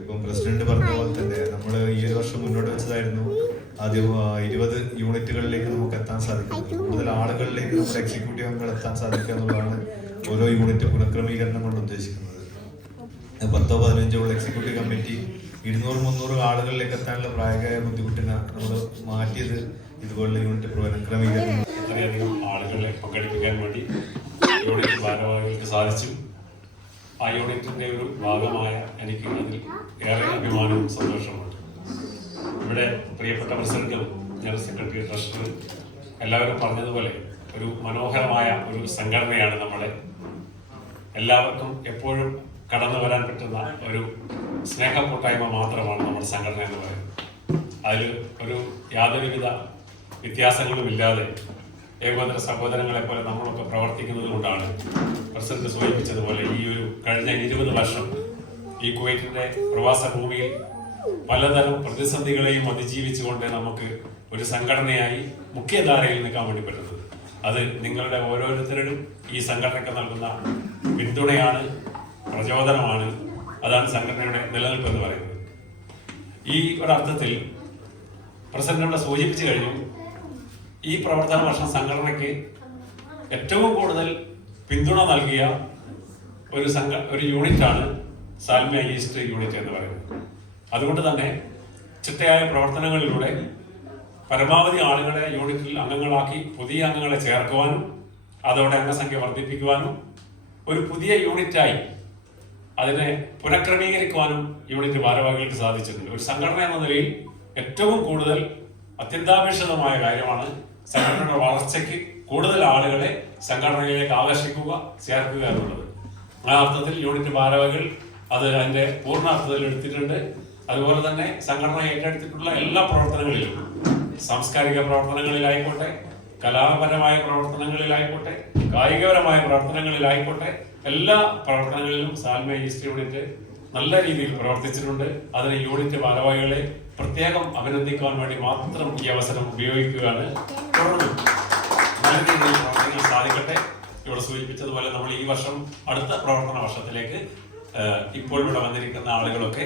ഇപ്പം പ്രസിഡന്റ് പറഞ്ഞ പോലെ തന്നെ നമ്മൾ ഈ ഒരു വർഷം മുന്നോട്ട് വെച്ചതായിരുന്നു ആദ്യം 20 യൂണിറ്റുകളിലേക്ക് നമുക്ക് എത്താൻ സാധിക്കും, കൂടുതൽ ആളുകളിലേക്ക് നമ്മുടെ എക്സിക്യൂട്ടീവ് അംഗങ്ങൾ എത്താൻ സാധിക്കുക എന്നുള്ളതാണ് ഓരോ യൂണിറ്റ് പുനഃക്രമീകരണം കൊണ്ട് ഉദ്ദേശിക്കുന്നത്. 10-15 എക്സിക്യൂട്ടീവ് കമ്മിറ്റി 200-300 ആളുകളിലേക്ക് എത്താനുള്ള പ്രായോഗിക ബുദ്ധിമുട്ടിനെ നമ്മൾ മാറ്റിയത് ഇതുപോലുള്ള യൂണിറ്റ് പുനഃക്രമീകരണം. അത്രയധികം ആളുകളെ പങ്കെടുപ്പിക്കാൻ വേണ്ടി യൂണിറ്റ് ഭാരവാഹികൾക്ക് സാധിച്ചു. ആ യൂണിറ്റിൻ്റെ ഒരു ഭാഗമായ എനിക്ക് അതിൽ ഏറെ അഭിമാനവും സന്തോഷമുണ്ട്. ഇവിടെ പ്രിയപ്പെട്ട പ്രസിഡന്റും ജനറൽ സെക്രട്ടറി, ട്രഷറർ എല്ലാവരും പറഞ്ഞതുപോലെ ഒരു മനോഹരമായ ഒരു സംഘടനയാണ് നമ്മുടെ. എല്ലാവർക്കും എപ്പോഴും കടന്നു വരാൻ പറ്റുന്ന ഒരു സ്നേഹക്കൂട്ടായ്മ മാത്രമാണ് നമ്മുടെ സംഘടന എന്ന് പറയുന്നത്. അതിൽ ഒരു യാതൊരുവിധ വ്യത്യാസങ്ങളും ഇല്ലാതെ ഏകോദര സഹോദരങ്ങളെ പോലെ നമ്മളൊക്കെ പ്രവർത്തിക്കുന്നത് കൊണ്ടാണ് പ്രസിഡന്റ് സൂചിപ്പിച്ചതുപോലെ ഈ ഒരു കഴിഞ്ഞ 20 വർഷം ഈ കുവൈറ്റിന്റെ പ്രവാസ ഭൂമിയിൽ പലതരം പ്രതിസന്ധികളെയും അതിജീവിച്ചുകൊണ്ട് നമുക്ക് ഒരു സംഘടനയായി മുഖ്യധാരയിൽ നിൽക്കാൻ വേണ്ടി പറ്റുന്നത്. അത് നിങ്ങളുടെ ഓരോരുത്തരും ഈ സംഘടനയ്ക്ക് നൽകുന്ന പിന്തുണയാണ്, പ്രചോദനമാണ്. അതാണ് സംഘടനയുടെ നിലനിൽപ്പ് എന്ന് പറയുന്നത്. ഈ ഒരർത്ഥത്തിൽ പ്രസിഡന്റ് സൂചിപ്പിച്ചു കഴിഞ്ഞു. ഈ പ്രവർത്തന വർഷം സംഘടനയ്ക്ക് ഏറ്റവും കൂടുതൽ പിന്തുണ നൽകിയ ഒരു യൂണിറ്റാണ് സാൽമിയ ഈസ്റ്റ് യൂണിറ്റ് എന്ന് പറയുന്നത്. അതുകൊണ്ട് തന്നെ ചിട്ടയായ പ്രവർത്തനങ്ങളിലൂടെ പരമാവധി ആളുകളെ യൂണിറ്റിൽ അംഗങ്ങളാക്കി പുതിയ അംഗങ്ങളെ ചേർക്കുവാനും അതോടെ അംഗസംഖ്യ വർദ്ധിപ്പിക്കുവാനും ഒരു പുതിയ യൂണിറ്റായി അതിനെ പുനഃക്രമീകരിക്കുവാനും യൂണിറ്റ് ഭാരവാഹികൾക്ക് സാധിച്ചിട്ടുണ്ട്. ഒരു സംഘടന എന്ന നിലയിൽ ഏറ്റവും കൂടുതൽ അത്യന്താപേക്ഷിതമായ കാര്യമാണ് സംഘടനയുടെ വളർച്ചയ്ക്ക് കൂടുതൽ ആളുകളെ സംഘടനയിലേക്ക് ആകർഷിക്കുക, ചേർക്കുക എന്നുള്ളത്. ആ അർത്ഥത്തിൽ യൂണിറ്റ് ഭാരവാഹികൾ അത് അതിന്റെ പൂർണ്ണാർത്ഥത്തിൽ എടുത്തിട്ടുണ്ട്. അതുപോലെ തന്നെ സംഘടന ഏറ്റെടുത്തിട്ടുള്ള എല്ലാ പ്രവർത്തനങ്ങളിലും, സാംസ്കാരിക പ്രവർത്തനങ്ങളിലായിക്കോട്ടെ, കലാപരമായ പ്രവർത്തനങ്ങളിലായിക്കോട്ടെ, കായികപരമായ പ്രവർത്തനങ്ങളിലായിക്കോട്ടെ, എല്ലാ പ്രവർത്തനങ്ങളിലും സാൽമിയ ഈസ്റ്റ് യൂണിറ്റ് നല്ല രീതിയിൽ പ്രവർത്തിച്ചിട്ടുണ്ട്. അതിന് യൂണിറ്റ് ഭാരവാഹികളെ പ്രത്യേകം അഭിനന്ദിക്കാൻ വേണ്ടി മാത്രം ഈ അവസരം ഉപയോഗിക്കുകയാണ്. തുടർന്നും നല്ല രീതിയിൽ പ്രവർത്തിക്കാൻ സാധിക്കട്ടെ. ഇവിടെ സൂചിപ്പിച്ചതുപോലെ നമ്മൾ ഈ വർഷം അടുത്ത പ്രവർത്തന വർഷത്തിലേക്ക് ഇപ്പോൾ ഇവിടെ വന്നിരിക്കുന്ന ആളുകളൊക്കെ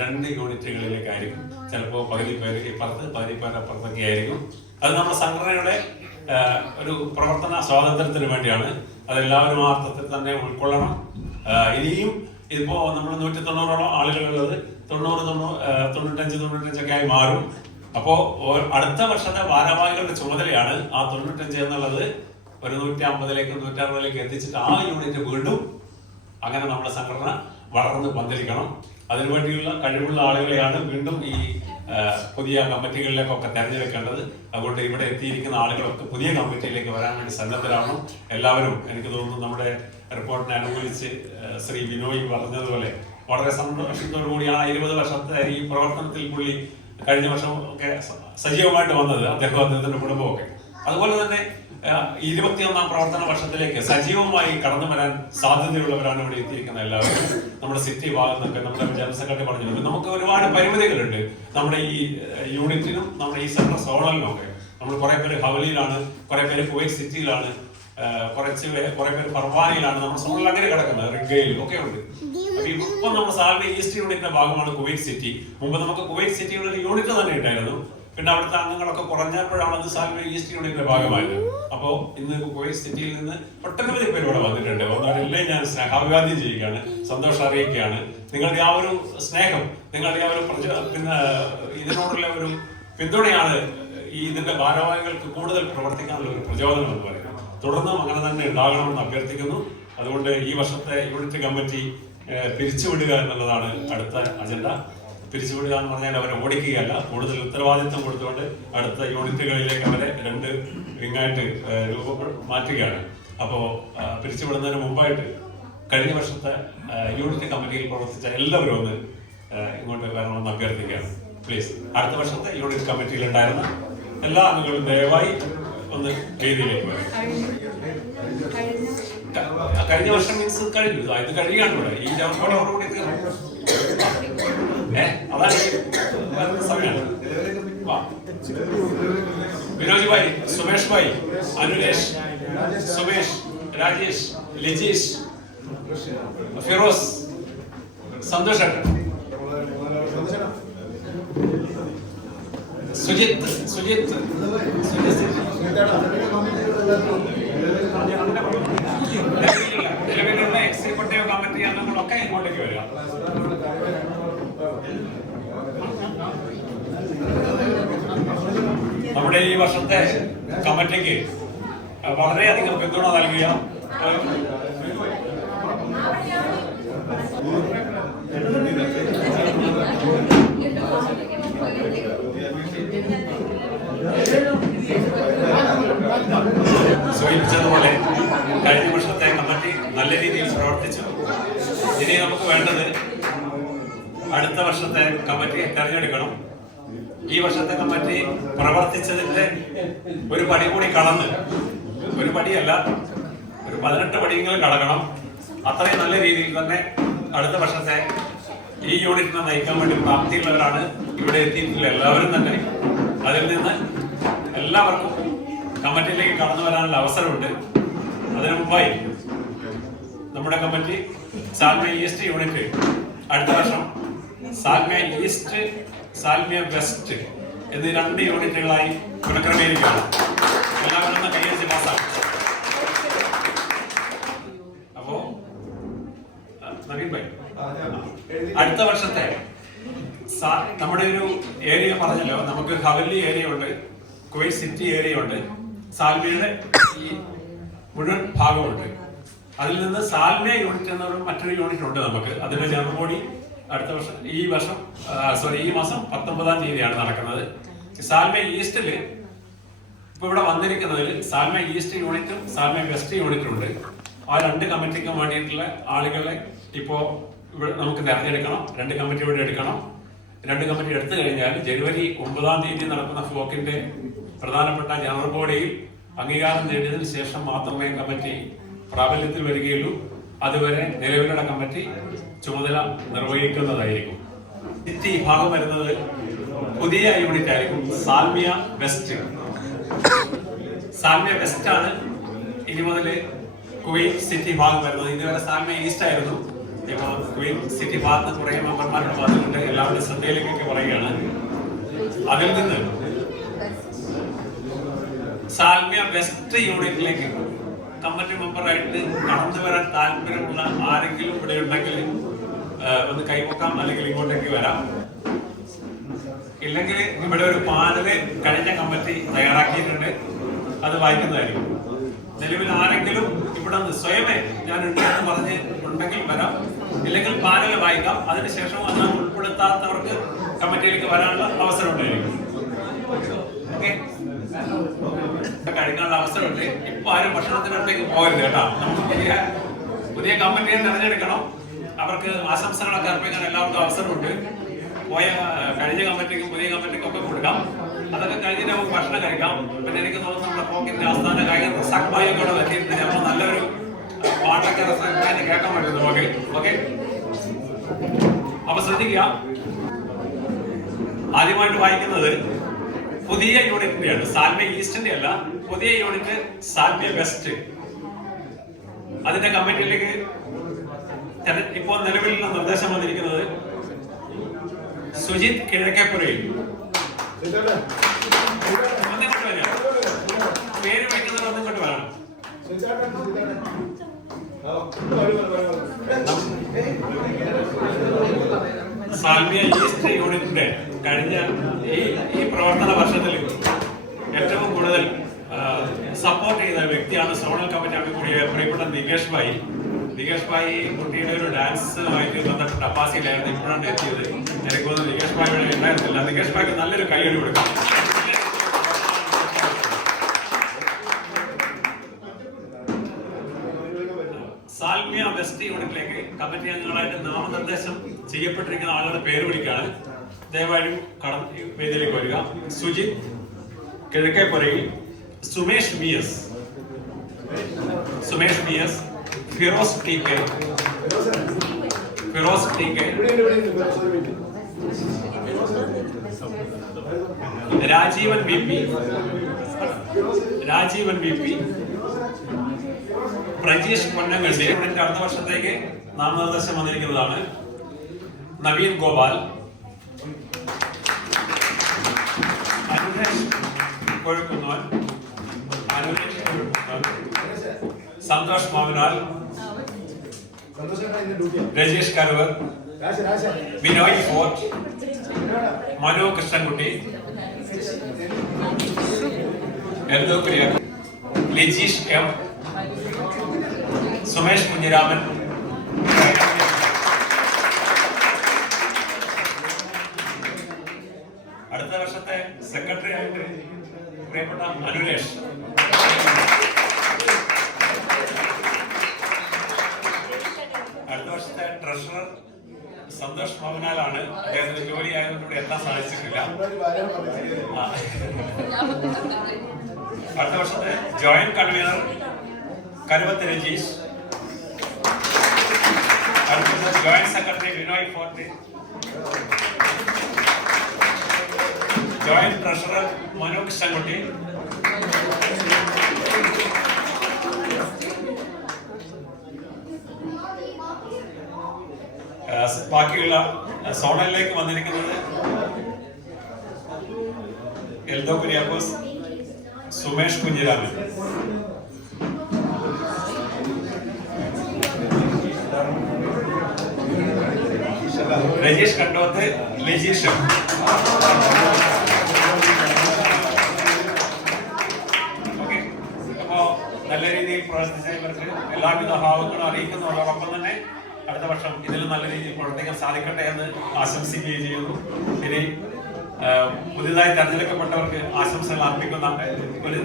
2 യൂണിറ്റുകളിലേക്കായിരിക്കും. ചിലപ്പോൾ പകുതി പേര് ഇപ്പുറത്ത്, പകുതി പേര് അപ്പുറത്തൊക്കെ ആയിരിക്കും. അത് നമ്മുടെ സംഘടനയുടെ ഒരു പ്രവർത്തന സ്വാതന്ത്ര്യത്തിന് വേണ്ടിയാണ്. അതെല്ലാവരും ആ അർത്ഥത്തിൽ തന്നെ ഉൾക്കൊള്ളണം. ഇനിയും ഇതിപ്പോ നമ്മൾ 190ഓളം ആളുകളുള്ളത് 95 ആയി മാറും. അപ്പോ അടുത്ത വർഷത്തെ ഭാരവാഹികളുടെ ചുമതലയാണ് ആ 95 എന്നുള്ളത് ഒരു 150ലേക്കും 160ലേക്കും എത്തിച്ചിട്ട് ആ യൂണിറ്റ് വീണ്ടും അങ്ങനെ നമ്മുടെ സംഘടന വളർന്ന് പന്തലിക്കണം. അതിനുവേണ്ടിയുള്ള കഴിവുള്ള ആളുകളെയാണ് വീണ്ടും ഈ പുതിയ കമ്മിറ്റികളിലേക്കൊക്കെ തെരഞ്ഞെടുക്കേണ്ടത്. അതുകൊണ്ട് ഇവിടെ എത്തിയിരിക്കുന്ന ആളുകളൊക്കെ പുതിയ കമ്മിറ്റിയിലേക്ക് വരാൻ വേണ്ടി സന്നദ്ധരാണ് എല്ലാവരും. എനിക്ക് തോന്നുന്നു നമ്മുടെ റിപ്പോർട്ടിനെ അനുകൂലിച്ച് ശ്രീ വിനോയ് പറഞ്ഞതുപോലെ വളരെ സന്തോഷത്തോടു കൂടിയാണ് 20 വർഷത്തെ ഈ പ്രവർത്തനത്തിൽ പുള്ളി കഴിഞ്ഞ വർഷം ഒക്കെ സജീവമായിട്ട് വന്നത്, അദ്ദേഹത്തിന്റെ കുടുംബമൊക്കെ. അതുപോലെ തന്നെ 21ാം പ്രവർത്തന വർഷത്തിലേക്ക് സജീവമായി കടന്നു വരാൻ സാധ്യതയുള്ളവരാണ് ഇവിടെ എത്തിയിരിക്കുന്ന എല്ലാവരും. നമ്മുടെ സിറ്റി ഭാഗത്തൊക്കെ നമ്മുടെ ജനറൽ സെക്രട്ടറി പറഞ്ഞിട്ടുണ്ട്, നമുക്ക് ഒരുപാട് പരിമിതികളുണ്ട് നമ്മുടെ ഈ യൂണിറ്റിനും നമ്മുടെ ഈ സെൻട്രൽ സോണലിനും ഒക്കെ. നമ്മൾ കുറെ പേര് ഹവലിയിലാണ്, കുറെ പേര് കുവൈറ്റ് സിറ്റിയിലാണ്, കുറെ പേര് ഫർവാനിയിലാണ്. നമ്മുടെ സോണലിൽ അങ്ങനെ കിടക്കുന്നത്, റിഗയിലും ഒക്കെ ഉണ്ട്. അപ്പൊ ഇപ്പൊ നമ്മുടെ സാൽമിയ ഈസ്റ്റ് യൂണിറ്റിന്റെ ഭാഗമാണ് കുവൈറ്റ് സിറ്റി. മുമ്പ് നമുക്ക് കുവൈറ്റ് സിറ്റിയുടെ ഒരു യൂണിറ്റ് തന്നെ ഉണ്ടായിരുന്നു. പിന്നെ അവിടുത്തെ അംഗങ്ങളൊക്കെ കുറഞ്ഞപ്പോഴാണ് അത് സാൽമിയ ഈസ്റ്റ് യൂണിറ്റിന്റെ ഭാഗമായത്. അപ്പോ ഇന്ന് കുവൈറ്റ് സിറ്റിയിൽ നിന്ന് ഒട്ടനവധി പേര് ഇവിടെ വന്നിട്ടുണ്ട്. അവരെല്ലാം ഞാൻ സ്നേഹാഭിവാദ്യം ചെയ്യുകയാണ്, സന്തോഷം അറിയിക്കുകയാണ്. നിങ്ങളുടെ ആ ഒരു സ്നേഹം, നിങ്ങളുടെ ആ ഒരു പിന്നെ ഇതിനോടുള്ള ഒരു പിന്തുണയാണ് ഇതിന്റെ ഭാരവാഹികൾക്ക് കൂടുതൽ പ്രവർത്തിക്കാനുള്ള ഒരു പ്രചോദനം എന്ന് പറയുന്നത്. തുടർന്നും അങ്ങനെ തന്നെ ഉണ്ടാകണമെന്ന് അഭ്യർത്ഥിക്കുന്നു. അതുകൊണ്ട് ഈ വർഷത്തെ യൂണിറ്റ് കമ്മിറ്റി പിരിച്ചുവിടുക എന്നുള്ളതാണ് അടുത്ത അജണ്ട. പിരിച്ചുവിടുക എന്ന് പറഞ്ഞാൽ അവരെ ഓടിക്കുകയല്ല, കൂടുതൽ ഉത്തരവാദിത്വം കൊടുത്തുകൊണ്ട് അടുത്ത യൂണിറ്റുകളിലേക്ക് അവരെ 2 വിങ്ങായിട്ട് മാറ്റുകയാണ്. അപ്പോൾ പിരിച്ചുവിടുന്നതിന് മുമ്പായിട്ട് കഴിഞ്ഞ വർഷത്തെ യൂണിറ്റ് കമ്മിറ്റിയിൽ പ്രവർത്തിച്ച എല്ലാവരും ഒന്ന് ഇങ്ങോട്ട് വരണമെന്ന് അഭ്യർത്ഥിക്കുകയാണ്. പ്ലീസ്. അടുത്ത വർഷത്തെ യൂണിറ്റ് കമ്മിറ്റിയിൽ ഉണ്ടായിരുന്ന എല്ലാ അംഗങ്ങളും ദയവായി ഒന്ന് വേദിയിലേക്ക് വരും. കഴിഞ്ഞ വർഷം മീൻസ് കഴിഞ്ഞു, ഇത് കഴിയാണ് ഇവിടെ ഈ ജനറോടുകൂടി അതാണ് സമയമാണ്. വിനോജ് ഭായ്, സുമേഷ് ഭായ്, അനുലേഷ്, സുമേഷ്, രാജേഷ്, ലിജീഷ്, ഫിറോസ്, സന്തോഷ്, സുജിത്ത്, നിലവിലുള്ള എക്സിക്യൂട്ടീവ് കമ്മിറ്റി അംഗങ്ങളൊക്കെ ഇങ്ങോട്ടേക്ക് വരിക. നമ്മുടെ ഈ വർഷത്തെ കമ്മിറ്റിക്ക് വളരെയധികം പിന്തുണ നൽകിയ സൂചിപ്പിച്ചതുപോലെ കഴിഞ്ഞ വർഷത്തെ കമ്മിറ്റി നല്ല രീതിയിൽ പ്രവർത്തിച്ചു. ഇനി നമുക്ക് വേണ്ടത് അടുത്ത വർഷത്തെ കമ്മിറ്റിയെ തെരഞ്ഞെടുക്കണം. ഈ വർഷത്തെ കമ്മിറ്റി പ്രവർത്തിച്ചതിന്റെ ഒരു പടി കൂടി കടന്ന്, ഒരു പടിയല്ല, ഒരു 18 പടിയെങ്കിലും കടക്കണം. അത്രയും നല്ല രീതിയിൽ തന്നെ അടുത്ത വർഷത്തെ ഈ യൂണിറ്റിനെ നയിക്കാൻ വേണ്ടി പ്രാപ്തിയുള്ളവരാണ് ഇവിടെ എത്തിയിട്ടുള്ള എല്ലാവരും തന്നെ. അതിൽ നിന്ന് എല്ലാവർക്കും കമ്മിറ്റിയിലേക്ക് കടന്നു വരാനുള്ള അവസരമുണ്ട്. അതിനു മുമ്പായി നമ്മുടെ കമ്മിറ്റി സാൽമിയ ഈസ്റ്റ് യൂണിറ്റ് അടുത്ത വർഷം സാൽമിയ ഈസ്റ്റ്, സാൽമിയ വെസ്റ്റ് എന്നീ 2 യൂണിറ്റുകളായി പുനഃക്രമീകരിക്കുകയാണ്. എല്ലാവരും കൈയടിച്ച് പാസ്സാക്കും. അപ്പോ നവീൻ ഭായ്, അടുത്ത വർഷത്തെ നമ്മുടെ ഒരു ഏരിയ പറഞ്ഞല്ലോ, നമുക്ക് ഹവല്ലി ഏരിയ ഉണ്ട്, കുവൈറ്റ് സിറ്റി ഏരിയ ഉണ്ട്, സാൽമിയുടെ ഈ മുഴുവൻ ഭാഗമുണ്ട്. അതിൽ നിന്ന് സാൽമിയ യൂണിറ്റ് എന്ന മറ്റൊരു യൂണിറ്റ് ഉണ്ട് നമുക്ക്. അതിന്റെ ജനറൽ ബോഡി അടുത്ത വർഷം ഈ മാസം 19-ാം തീയതിയാണ് നടക്കുന്നത്. സാൽമിയ ഈസ്റ്റില് ഇപ്പൊ ഇവിടെ വന്നിരിക്കുന്നതിൽ സാൽമിയ ഈസ്റ്റ് യൂണിറ്റും സാൽമിയ വെസ്റ്റ് യൂണിറ്റും ഉണ്ട്. ആ 2 കമ്മിറ്റിക്കും വേണ്ടിയിട്ടുള്ള ആളുകളെ ഇപ്പോ ഇവിടെ നമുക്ക് തെരഞ്ഞെടുക്കണം. 2 കമ്മിറ്റി ഇവിടെ എടുക്കണം. 2 കമ്മിറ്റി എടുത്തു കഴിഞ്ഞാൽ ജനുവരി 9-ാം തീയതി നടക്കുന്ന ഫോക്കിന്റെ പ്രധാനപ്പെട്ട ജനറൽ ബോഡിയിൽ അംഗീകാരം നേടിയതിനു ശേഷം മാത്രമേ കമ്മിറ്റി പ്രാബല്യത്തിൽ വരികയുള്ളൂ. അതുവരെ നിലവിലുള്ള കമ്മിറ്റി ചുമതല നിർവഹിക്കുന്നതായിരിക്കും. സിറ്റി ഭാഗം വരുന്നത് പുതിയ യൂണിറ്റ് ആയിരിക്കും, സാൽമിയ വെസ്റ്റ്. സാൽമിയ വെസ്റ്റ് ആണ് ഇനി മുതൽ ക്വീൻ സിറ്റി ഭാഗം വരുന്നത്. ഇതുവരെ സാൽമിയ ഈസ്റ്റ് ആയിരുന്നു. ഇപ്പൊ ക്വീൻ സിറ്റി ഭാഗത്ത് കുറേ മെമ്പർമാരുടെ ഭാഗത്തുണ്ട്. എല്ലാവരുടെ ശ്രദ്ധയിലേക്കൊക്കെ പറയുകയാണ്. അതിൽ നിന്ന് സാൽമിയ വെസ്റ്റ് യൂണിറ്റിലേക്ക് കമ്മിറ്റി മെമ്പറായിട്ട് കടന്നു വരാൻ താല്പര്യമുള്ള ആരെങ്കിലും ഇവിടെ ഉണ്ടെങ്കിൽ ഒന്ന് കൈപ്പൊക്കാം, അല്ലെങ്കിൽ ഇങ്ങോട്ടേക്ക് വരാം. ഇല്ലെങ്കിൽ ഇവിടെ ഒരു പാനല് കഴിഞ്ഞ കമ്മിറ്റി തയ്യാറാക്കിയിട്ടുണ്ട്, അത് വായിക്കുന്നതായിരിക്കും. നിലവിൽ ആരെങ്കിലും ഇവിടെ നിന്ന് സ്വയമേ ഞാൻ ഉണ്ടെന്ന് പറഞ്ഞ് ഉണ്ടെങ്കിൽ വരാം, ഇല്ലെങ്കിൽ പാനൽ വായിക്കാം. അതിനുശേഷം അത് ഉൾപ്പെടുത്താത്തവർക്ക് കമ്മിറ്റിയിലേക്ക് വരാനുള്ള അവസരം ഉണ്ടായിരിക്കും. ഓക്കെ, കഴിക്കാനുള്ള അവസരമുണ്ട്. ഇപ്പൊ ആരും ഭക്ഷണത്തിനടുത്തേക്ക് പോകരുത് കേട്ടോ. നമുക്ക് പുതിയ കമ്മിറ്റിയെ തെരഞ്ഞെടുക്കണം. അവർക്ക് ആശംസകളൊക്കെ അർപ്പിക്കാൻ എല്ലാവർക്കും അവസരമുണ്ട്. കഴിഞ്ഞ കമ്മിറ്റിക്കും പുതിയ കമ്മിറ്റിക്കും ഒക്കെ കൊടുക്കാം. അതൊക്കെ കഴിഞ്ഞിട്ട് നമുക്ക് ഭക്ഷണം കഴിക്കാം. പിന്നെ എനിക്ക് തോന്നുന്നു നമ്മുടെ പോക്കിന്റെ ആസ്ഥാന ഗായകൻ റസാഖ് ഭായി കൂടെ എത്തിയിട്ട് നമ്മൾ നല്ലൊരു പാട്ടൊക്കെ റസാഖ് കേൾക്കാൻ പറ്റുന്നു. ഓക്കെ ഓക്കെ, അപ്പൊ ശ്രദ്ധിക്കുക. ആദ്യമായിട്ട് വായിക്കുന്നത് പുതിയ യൂണിറ്റിന്റെയാണ്, സാൽമിയ ഈസ്റ്റിന്റെ അല്ല. പുതിയ യൂണിറ്റ് സാൽമിയ വെസ്റ്റ്. അതിന്റെ കമ്മിറ്റിയിലേക്ക് ഇപ്പോൾ നിലവിലുള്ള നിർദ്ദേശം വന്നിരിക്കുന്നത് സുജിത് കിഴക്കേപ്പുരയിൽ. പേര് വയ്ക്കുന്നത് ഒന്നിങ്ങോട്ട് വരണം. സാൽമിയ ഈസ്റ്റ് യൂണിറ്റിന്റെ കഴിഞ്ഞ ഈ പ്രവർത്തന വർഷത്തിൽ ഏറ്റവും കൂടുതൽ സപ്പോർട്ട് ചെയ്ത വ്യക്തിയാണ് സോണൽ കമ്മിറ്റി അംഗം പ്രിയപ്പെട്ട നികേഷ് ഭായി. നികേഷ് ഭായി കുട്ടിയുടെ ഒരു ഡാൻസുമായിട്ട് ബന്ധപ്പെട്ട് അപ്പാസിയിലായിരുന്നു. ഇപ്പോഴാണ് എത്തിയത്. എനിക്ക് തോന്നുന്നു നികേഷ് ഭായിയുടെ ഉണ്ടായിരുന്നില്ല. നികേഷ് ഭായിക്ക് നല്ലൊരു കൈയടി കൊടുക്കാം. സാൽമിയ വെസ്റ്റ് യൂണിറ്റിലേക്ക് കമ്മിറ്റി അംഗങ്ങളായിട്ട് നാമനിർദ്ദേശം ചെയ്യപ്പെട്ടിരിക്കുന്ന ആളുകളുടെ പേര് വിളിക്കാണ്. ദയവായും വേദിയിലേക്ക് വരിക. Sujith Kizhakkepurayil, Sumesh B S, Firos T K, Rajeevan B P, Prajeesh Ponnangandi. അടുത്ത വർഷത്തേക്ക് നാമനിർദ്ദേശം വന്നിരിക്കുന്നതാണ്. നവീൻ ഗോപാൽ, അനുരേഷ് കൊഴുക്കുന്നവൻ, സന്തോഷ് മാവനാൽ, രജേഷ് കരുവർ, ബിനോയ് ഫോർട്ട്, മനു കൃഷ്ണൻകുട്ടി, എൽദോ കുര്യാക്കോ, ലിജീഷ് എം, സുമേഷ് കുഞ്ഞിരാമൻ. അടുത്ത വർഷത്തെ സെക്രട്ടറി ആയിട്ട് പ്രിയപ്പെട്ട അനുരേഷ്. അടുത്ത വർഷത്തെ ട്രഷറർ സന്തോഷ് മാവനാലാണ്. അദ്ദേഹത്തിന്റെ ജോലി ആയതുകൊണ്ട് ഇവിടെ എത്താൻ സാധിച്ചിട്ടില്ല. അടുത്ത വർഷത്തെ ജോയിന്റ് കൺവീനർ കരുവത്ത് രജീഷ്. അടുത്ത joint secretary Binoy fort. Joint treasurer Manu Krishnankutty. ബാക്കിയുള്ള സോണലിലേക്ക് വന്നിരിക്കുന്നത് എൽദോ കുര്യാക്കോസ്, സുമേഷ് കുഞ്ഞിരാമൻ. രജീഷ് കണ്ടോത്ത്, ലജീഷ്. ഓക്കെ, അപ്പോ നല്ല രീതിയിൽ പ്രവർത്തിച്ചവർക്ക് എല്ലാവിധ ഭാവങ്ങളും അറിയിക്കുന്നതോടൊപ്പം തന്നെ അടുത്ത വർഷം ഇതിലും നല്ല രീതിയിൽ പ്രവർത്തിക്കാൻ സാധിക്കട്ടെ എന്ന് ആശംസിക്കുകയും ചെയ്യുന്നു. ഇനി പുതിയതായി തെരഞ്ഞെടുക്കപ്പെട്ടവർക്ക് ആശംസകൾ അർപ്പിക്കുന്ന ഒരു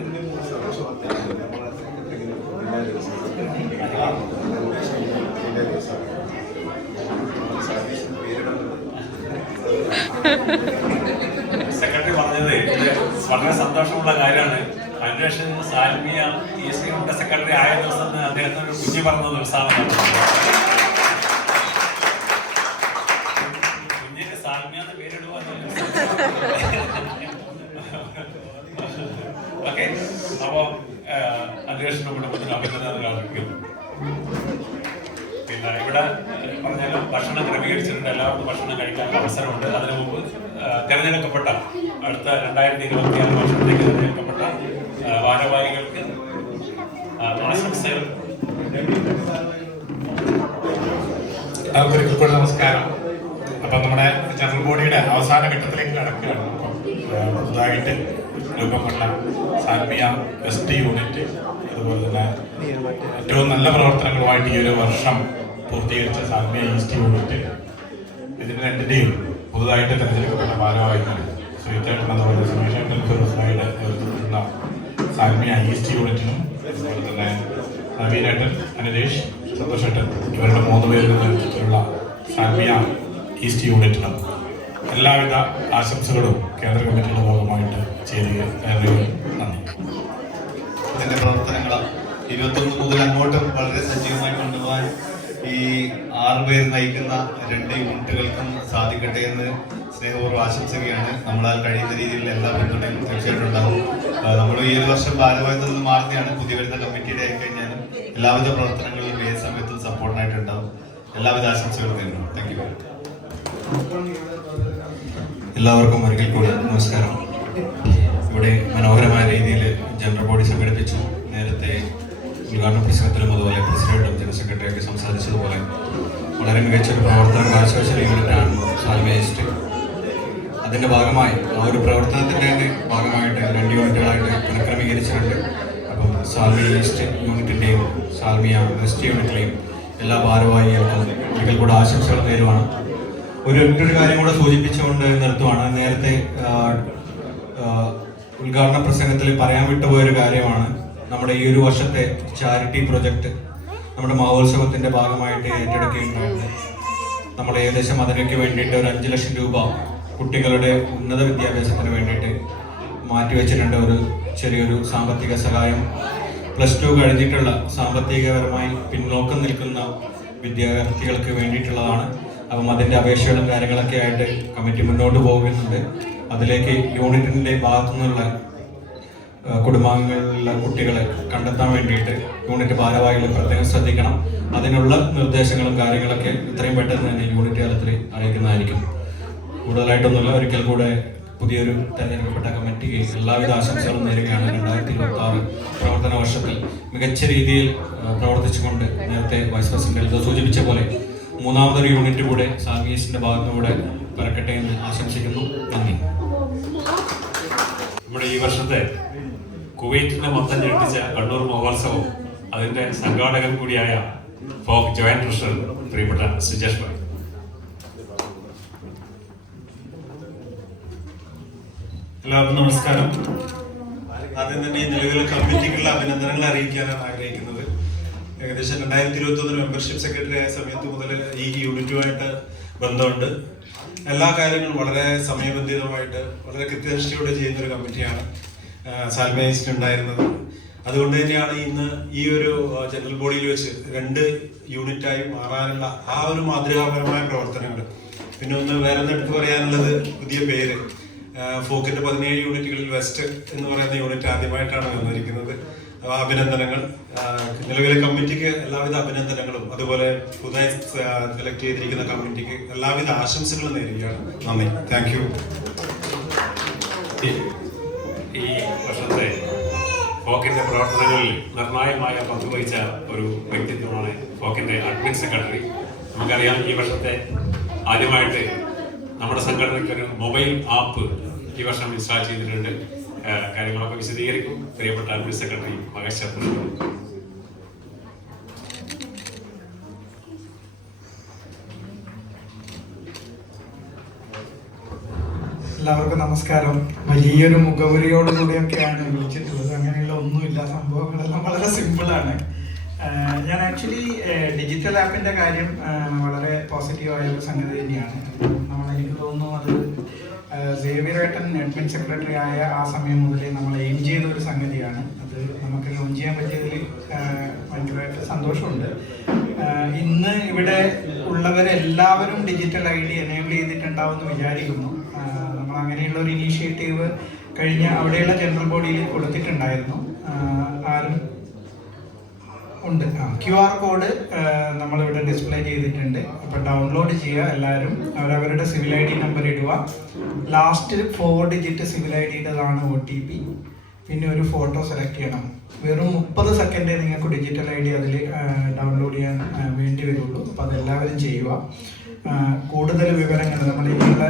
സെക്രട്ടറി പറഞ്ഞത് ഇത് വളരെ സന്തോഷമുള്ള കാര്യമാണ്. അതിനുശേഷം സാൽമിയ ഈസ്റ്റ് യൂണിറ്റ് സെക്രട്ടറി ആയ ദിവസം അദ്ദേഹത്തിന് ഒരു കുഞ്ഞി പറഞ്ഞ ദിവസമാണ്. കുഞ്ഞിന് സാൽമിയ എന്ന് പേരിടുക. ഓക്കെ, അപ്പോ അധ്യക്ഷന്റെ കുടുംബത്തിന് അഭിനന്ദനങ്ങൾ അർപ്പിക്കുന്നു. പിന്നെ ഇവിടെ പറഞ്ഞാലും ഭക്ഷണം ക്രമീകരിച്ചിട്ടുണ്ട്. എല്ലാവർക്കും ഭക്ഷണം കഴിക്കാനുള്ള അവസരമുണ്ട്. അതിനു മുമ്പ് തിരഞ്ഞെടുക്കപ്പെട്ട അടുത്ത 2026 വർഷത്തേക്ക് തിരഞ്ഞെടുക്കപ്പെട്ട ഭാരവാഹികൾക്ക് ആശംസകൾ. ഒരിക്കൽ കൂടി നമസ്കാരം. അപ്പം നമ്മുടെ ജനറൽ ബോഡിയുടെ അവസാന ഘട്ടത്തിലേക്ക് കടക്കുകയാണ്. അപ്പം പുതുതായിട്ട് രൂപം കൊണ്ട സാൽമിയ എസ് ടി യൂണിറ്റ്, അതുപോലെ തന്നെ ഏറ്റവും നല്ല പ്രവർത്തനങ്ങളുമായിട്ട് ഈ ഒരു വർഷം പൂർത്തീകരിച്ച സാൽമിയ ഈസ്റ്റ് യൂണിറ്റ്, ഇതിന് രണ്ടിൻ്റെയും പുതുതായിട്ട് തിരഞ്ഞെടുക്കപ്പെട്ട ഭാരവാഹികൾ ശ്രീചേട്ടൻ അതുപോലെ സുമേഷേട്ടൻ ഫിറോസായുടെ നേതൃത്വത്തിലുള്ള സാൽമിയ ഈസ്റ്റ് യൂണിറ്റിനും, അതുപോലെ തന്നെ നവീനേട്ടൻ, അനിലേഷ്, സന്തോഷേട്ടൻ, ഇവരുടെ 3 പേരുടെ നേതൃത്വത്തിലുള്ള സാൽമിയ ഈസ്റ്റ് യൂണിറ്റിനും എല്ലാവിധ ആശംസകളും കേന്ദ്ര കമ്മിറ്റിയുടെ ഭാഗമായിട്ട് ചേരുകയും നന്ദി. ഇതിന്റെ പ്രവർത്തനങ്ങൾ 21 മുതൽ അങ്ങോട്ടും വളരെ സജീവമായി കൊണ്ടുപോകാൻ ഈ 6 പേർ നയിക്കുന്ന 2 യൂണിറ്റുകൾക്കും സാധിക്കട്ടെ എന്ന് സ്നേഹപൂർവ്വം ആശംസിക്കുകയാണ്. നമ്മളാൽ കഴിയുന്ന രീതിയിൽ എല്ലാ പിന്തുണയും തീർച്ചയായിട്ടും ഉണ്ടാകും. നമ്മൾ ഈ ഒരു വർഷം ഭാരവാഹിത്വത്തിൽ നിന്ന് മാറുകയാണ്. പുതിയ വരുന്ന കമ്മിറ്റിയുടെ ആയിക്കഴിഞ്ഞാലും എല്ലാവിധ പ്രവർത്തനങ്ങളിലും ഏത് സമയത്തും സപ്പോർട്ടായിട്ടുണ്ടാവും. എല്ലാവിധ ആശംസകളും നേരുന്നു. Thank you. എല്ലാവർക്കും ഒരിക്കൽ കൂടി നമസ്കാരം. ഇവിടെ മനോഹരമായ രീതിയിൽ ജനറൽ ബോഡി സംഘടിപ്പിച്ചു. നേരത്തെ ഉദ്ഘാടന പ്രസംഗത്തിലും അതുപോലെ പ്രസിഡന്റും ജനറൽ സെക്രട്ടറിയൊക്കെ സംസാരിച്ചതുപോലെ വളരെ മികച്ചൊരു പ്രവർത്തനം കാഴ്ചവെച്ച യൂണിറ്റാണ് സാൽമിയ ഈസ്റ്റ്. അതിൻ്റെ ഭാഗമായി ആ ഒരു പ്രവർത്തനത്തിൻ്റെ തന്നെ ഭാഗമായിട്ട് 2 യൂണിറ്റുകളായിട്ട് പുനഃക്രമീകരിച്ചിട്ടുണ്ട്. അപ്പം സാൽമിയ ഈസ്റ്റ് യൂണിറ്റിൻ്റെയും സാൽമിയ വെസ്റ്റ് യൂണിറ്റിലെയും എല്ലാ ഭാരവാഹികൾക്കും ഒരിക്കൽ കൂടെ ആശംസകൾ നേരുവാണ്. ഒരൊറ്റൊരു കാര്യം കൂടെ സൂചിപ്പിച്ചുകൊണ്ട് നിർത്തുവാണ്. നേരത്തെ ഉദ്ഘാടന പ്രസംഗത്തിൽ പറയാൻ വിട്ടുപോയൊരു കാര്യമാണ്. നമ്മുടെ ഈ ഒരു വർഷത്തെ ചാരിറ്റി പ്രൊജക്റ്റ് നമ്മുടെ മഹോത്സവത്തിൻ്റെ ഭാഗമായിട്ട് ഏറ്റെടുക്കുകയുണ്ടായിരുന്നു. നമ്മൾ ഏകദേശം അതിനൊക്കെ വേണ്ടിയിട്ട് ഒരു 5 ലക്ഷം രൂപ കുട്ടികളുടെ ഉന്നത വിദ്യാഭ്യാസത്തിന് വേണ്ടിയിട്ട് മാറ്റിവെച്ചിട്ടുണ്ട്. ഒരു ചെറിയൊരു സാമ്പത്തിക സഹായം +2 കഴിഞ്ഞിട്ടുള്ള സാമ്പത്തികപരമായി പിന്നോക്കം നിൽക്കുന്ന വിദ്യാർത്ഥികൾക്ക് വേണ്ടിയിട്ടുള്ളതാണ്. അപ്പം അതിൻ്റെ അപേക്ഷകളും കാര്യങ്ങളൊക്കെ ആയിട്ട് കമ്മിറ്റി മുന്നോട്ട് പോകുന്നുണ്ട്. അതിലേക്ക് യൂണിറ്റിൻ്റെ ഭാഗത്തു നിന്നുള്ള കുടുംബാംഗങ്ങളിലുള്ള കുട്ടികളെ കണ്ടെത്താൻ വേണ്ടിയിട്ട് യൂണിറ്റ് ഭാരവാഹികൾ പ്രത്യേകം ശ്രദ്ധിക്കണം. അതിനുള്ള നിർദ്ദേശങ്ങളും കാര്യങ്ങളൊക്കെ എത്രയും പെട്ടെന്ന് തന്നെ യൂണിറ്റ് തലത്തിൽ അറിയിക്കുന്നതായിരിക്കും. കൂടുതലായിട്ടൊന്നുമില്ല. ഒരിക്കൽ കൂടെ പുതിയൊരു തെരഞ്ഞെടുക്കപ്പെട്ട കമ്മിറ്റിക്ക് എല്ലാവിധ ആശംസകളും നേരുകയാണ്. 2026 പ്രവർത്തന വർഷത്തിൽ മികച്ച രീതിയിൽ പ്രവർത്തിച്ചുകൊണ്ട് നേരത്തെ വൈസ് പ്രസിഡന്റ് സൂചിപ്പിച്ച പോലെ 3ാമതൊരു യൂണിറ്റ് കൂടെ സാൽമിയസിന്റെ ഭാഗത്തുകൂടെ പിറക്കട്ടെ എന്ന് ആശംസിക്കുന്നു. നന്ദി. നമ്മുടെ ഈ വർഷത്തെ കുവൈറ്റിനെ മൊത്തം ഞെട്ടിച്ച കണ്ണൂർ മഹോത്സവം അതിന്റെ സംഘാടകൻ കൂടിയായ ഫോക്ക് ജോയിന്റ് ട്രഷറർ പ്രിയപ്പെട്ട സുജേഷ് ഭായ്. എല്ലാവർക്കും നമസ്കാരം. ആദ്യം തന്നെ ഈ നിലവിലെ കമ്മിറ്റിക്കുള്ള അഭിനന്ദനങ്ങൾ അറിയിക്കാനാണ് ആഗ്രഹിക്കുന്നത്. ഏകദേശം 2021 മെമ്പർഷിപ്പ് സെക്രട്ടറി ആയ സമയത്ത് മുതൽ ഈ യൂണിറ്റുമായിട്ട് ബന്ധമുണ്ട്. എല്ലാ കാര്യങ്ങളും വളരെ സമയബന്ധിതമായിട്ട് വളരെ കൃത്യനിഷ്ഠയോടെ ചെയ്യുന്നൊരു കമ്മിറ്റിയാണ് സാൽമിയ ഈസ്റ്റ് ഉണ്ടായിരുന്നത്. അതുകൊണ്ട് തന്നെയാണ് ഇന്ന് ഈ ഒരു ജനറൽ ബോഡിയിൽ വെച്ച് 2 യൂണിറ്റായി മാറാനുള്ള ആ ഒരു മാതൃകാപരമായ പ്രവർത്തനങ്ങൾ. പിന്നെ വേറെ എടുത്ത് പറയാനുള്ളത് പുതിയ പേര് ഫോക്കിന്റെ 17 യൂണിറ്റുകളിൽ വെസ്റ്റ് എന്ന് പറയുന്ന യൂണിറ്റ് ആദ്യമായിട്ടാണ് വന്നിരിക്കുന്നത്. അഭിനന്ദനങ്ങൾ. നിലവിലെ കമ്മിറ്റിക്ക് എല്ലാവിധ അഭിനന്ദനങ്ങളും അതുപോലെ പുതുതായി സെലക്ട് ചെയ്തിരിക്കുന്ന കമ്മിറ്റിക്ക് എല്ലാവിധ ആശംസകളും നേരുകയാണ്. നന്ദി. Thank you. ഈ വർഷത്തെ ഫോക്കിന്റെ പ്രവർത്തനങ്ങളിൽ നിർണായകമായ പങ്കുവഹിച്ച ഒരു വ്യക്തിത്വമാണ് ഫോക്കിന്റെ അഡ്മിൻ സെക്രട്ടറി. നമുക്കറിയാം, ഈ വർഷത്തെ ആദ്യമായിട്ട് നമ്മുടെ സംഘടനയ്ക്ക് ഒരു മൊബൈൽ ആപ്പ് ഈ വർഷം ഇൻസ്റ്റാൾ ചെയ്തിട്ടുണ്ട്. കാര്യങ്ങളൊക്കെ വിശദീകരിക്കും പ്രിയപ്പെട്ട അഡ്മിൻ സെക്രട്ടറി മഹേഷ് ചന്ദ്രൻ. എല്ലാവർക്കും നമസ്കാരം. വലിയൊരു മുഖവുരയോടുകൂടിയൊക്കെയാണ് വിളിച്ചിട്ടുള്ളത്. അങ്ങനെയുള്ള ഒന്നുമില്ല, സംഭവങ്ങളെല്ലാം വളരെ സിമ്പിളാണ്. ഞാൻ ആക്ച്വലി ഡിജിറ്റൽ ആപ്പിൻ്റെ കാര്യം വളരെ പോസിറ്റീവായ ഒരു സംഗതി തന്നെയാണ്. എനിക്ക് തോന്നുന്നു അത് സേവിയറേട്ടൻ അഡ്മിൻ സെക്രട്ടറി ആയ ആ സമയം മുതലേ നമ്മൾ എയിം ചെയ്ത ഒരു സംഗതിയാണ്. അത് നമുക്ക് ലോഞ്ച് ചെയ്യാൻ പറ്റിയതിൽ ഭയങ്കരമായിട്ട് സന്തോഷമുണ്ട്. ഇന്ന് ഇവിടെ ഉള്ളവരെല്ലാവരും ഡിജിറ്റൽ ID എനേബിൾ ചെയ്തിട്ടുണ്ടാവും എന്ന് വിചാരിക്കുന്നു. നമ്മൾ അങ്ങനെയുള്ള ഒരു ഇനീഷ്യേറ്റീവ് കഴിഞ്ഞ അവിടെയുള്ള ജനറൽ ബോഡിയിൽ കൊടുത്തിട്ടുണ്ടായിരുന്നു. ആരും ഉണ്ട്. QR കോഡ് നമ്മളിവിടെ ഡിസ്പ്ലേ ചെയ്തിട്ടുണ്ട്. അപ്പോൾ ഡൗൺലോഡ് ചെയ്യുക എല്ലാവരും. അവരവരുടെ സിവിൽ ID നമ്പർ ഇടുക. ലാസ്റ്റ് 4 ഡിജിറ്റ് സിവിൽ IDയുടേതാണ് OTP. പിന്നെ ഒരു ഫോട്ടോ സെലക്ട് ചെയ്യണം. വെറും 30 സെക്കൻഡേ നിങ്ങൾക്ക് ഡിജിറ്റൽ ID അതിൽ ഡൗൺലോഡ് ചെയ്യാൻ വേണ്ടി വരുള്ളൂ. അപ്പോൾ അതെല്ലാവരും ചെയ്യുക. കൂടുതൽ വിവരങ്ങൾ നമ്മൾ ഇനിയുള്ള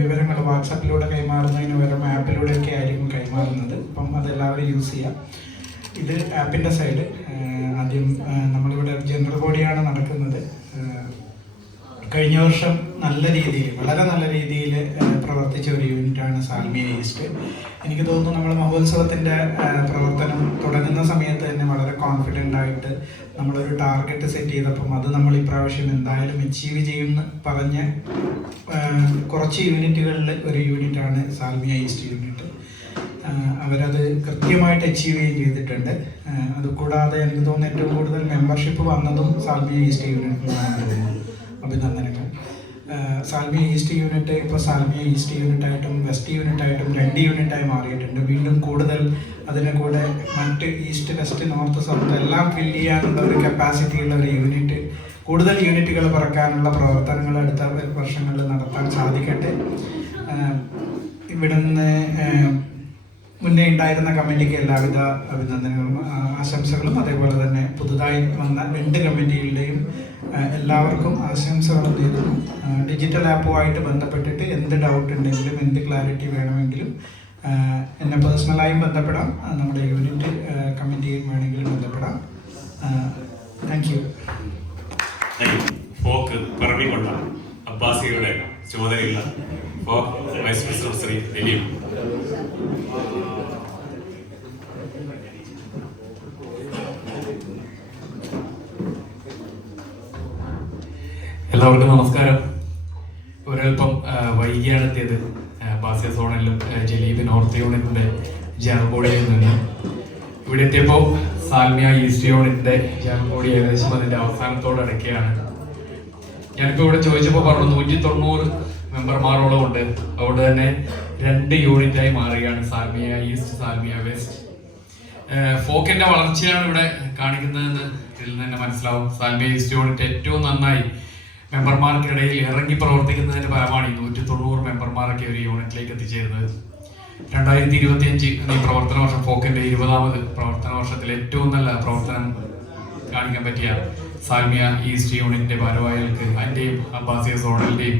വിവരങ്ങൾ വാട്സാപ്പിലൂടെ കൈമാറുന്നതിന് പകരം ആപ്പിലൂടെയൊക്കെ ആയിരിക്കും കൈമാറുന്നത്. അപ്പം അതെല്ലാവരും യൂസ് ചെയ്യുക. ഇത് ആപ്പിൻ്റെ സൈഡ്. ആദ്യം നമ്മളിവിടെ ജനറൽ ബോഡിയാണ് നടക്കുന്നത്. കഴിഞ്ഞ വർഷം വളരെ നല്ല രീതിയിൽ പ്രവർത്തിച്ച ഒരു യൂണിറ്റാണ് സാൽമിയ ഈസ്റ്റ്. എനിക്ക് തോന്നുന്നു നമ്മൾ മഹോത്സവത്തിൻ്റെ പ്രവർത്തനം തുടങ്ങുന്ന സമയത്ത് തന്നെ വളരെ കോൺഫിഡൻ്റ് ആയിട്ട് നമ്മളൊരു ടാർഗറ്റ് സെറ്റ് ചെയ്തപ്പം അത് നമ്മൾ ഇപ്രാവശ്യം എന്തായാലും അച്ചീവ് ചെയ്യുമെന്ന് പറഞ്ഞ് കുറച്ച് യൂണിറ്റുകളിൽ ഒരു യൂണിറ്റാണ് സാൽമിയ ഈസ്റ്റ് യൂണിറ്റ്. അവരത് കൃത്യമായിട്ട് അച്ചീവ് ചെയ്തിട്ടുണ്ട്. അതുകൂടാതെ എനിക്ക് തോന്നുന്നു ഏറ്റവും കൂടുതൽ മെമ്പർഷിപ്പ് വന്നതും സാൽമിയ ഈസ്റ്റ് യൂണിറ്റിനാണ് തോന്നുന്നു. അഭിനന്ദനങ്ങൾ. സാൽമിയ ഈസ്റ്റ് യൂണിറ്റ് ഇപ്പോൾ സാൽമിയ ഈസ്റ്റ് യൂണിറ്റായിട്ടും വെസ്റ്റ് യൂണിറ്റായിട്ടും 2 യൂണിറ്റായി മാറിയിട്ടുണ്ട്. വീണ്ടും കൂടുതൽ അതിനെ കൂടെ മറ്റ് ഈസ്റ്റ് വെസ്റ്റ് നോർത്ത് സൗത്ത് എല്ലാം ഫില്ല് ചെയ്യാനുള്ള ഒരു കപ്പാസിറ്റിയുള്ള ഒരു യൂണിറ്റ്, കൂടുതൽ യൂണിറ്റുകൾ പിറക്കാനുള്ള പ്രവർത്തനങ്ങൾ അടുത്ത വർഷങ്ങളിൽ നടത്താൻ സാധിക്കട്ടെ. ഇവിടുന്ന് മുന്നേ ഉണ്ടായിരുന്ന കമ്മിറ്റിക്ക് എല്ലാവിധ അഭിനന്ദനങ്ങളും ആശംസകളും, അതേപോലെ തന്നെ പുതുതായി വന്ന 2 കമ്മിറ്റികളുടെയും എല്ലാവർക്കും ആശംസകളും നേരുന്നു. ഡിജിറ്റൽ ആപ്പുമായിട്ട് ബന്ധപ്പെട്ടിട്ട് എന്ത് ഡൗട്ട് ഉണ്ടെങ്കിലും എന്ത് ക്ലാരിറ്റി വേണമെങ്കിലും എന്നെ പേഴ്സണലായും ബന്ധപ്പെടാം, നമ്മുടെ യൂണിറ്റ് കമ്മിറ്റിയും വേണമെങ്കിലും ബന്ധപ്പെടാം. Thank you. ഫോക്ക് പറമ്പിക്കൊണ്ട അബ്ബാസിയുടെ ചുമതലയുള്ള ഫോക്ക് വൈസ് പ്രസിഡന്റ് ശ്രീ ദിലീപ്. എല്ലാവർക്കും നമസ്കാരം. ഒരൽപ്പം വൈകിയാണ് എത്തിയത്. ബാസ്യ സോണലിലും ജലീബ് നോർത്ത് യൂണിറ്റിൻ്റെ ജനറൽ ബോഡിയിൽ നിന്ന് ഇവിടെ എത്തിയപ്പോൾ സാൽമിയ ഈസ്റ്റ് യൂണിറ്റിൻ്റെ ജനറൽ ബോഡി ഏകദേശം അതിൻ്റെ അവസാനത്തോട് അടുക്കുകയാണ്. ഞാനിപ്പോൾ ഇവിടെ ചോദിച്ചപ്പോൾ പറഞ്ഞു 190 മെമ്പർമാരോളം ഉണ്ട്. അതുകൊണ്ട് തന്നെ 2 യൂണിറ്റായി മാറുകയാണ് സാൽമിയ ഈസ്റ്റ്, സാൽമിയ വെസ്റ്റ്. ഫോക്കിൻ്റെ വളർച്ചയാണ് ഇവിടെ കാണിക്കുന്നതെന്ന് ഇതിൽ നിന്ന് തന്നെ മനസ്സിലാവും. സാൽമിയ ഈസ്റ്റ് യൂണിറ്റ് ഏറ്റവും നന്നായി മെമ്പർമാർക്കിടയിൽ ഇറങ്ങി പ്രവർത്തിക്കുന്നതിൻ്റെ ഫലമാണ് 190 മെമ്പർമാരൊക്കെ ഒരു യൂണിറ്റിലേക്ക് എത്തിച്ചേരുന്നത്. 2025 ഈ പ്രവർത്തന വർഷം ഫോക്കിൻ്റെ 20ാമത് പ്രവർത്തന വർഷത്തിൽ ഏറ്റവും നല്ല പ്രവർത്തനം കാണിക്കാൻ പറ്റിയ സാൽമിയ ഈസ്റ്റ് യൂണിറ്റിൻ്റെ ഭാരവാഹികൾക്ക് അതിൻ്റെയും അബ്ബാസിയ സോണലിൻ്റെയും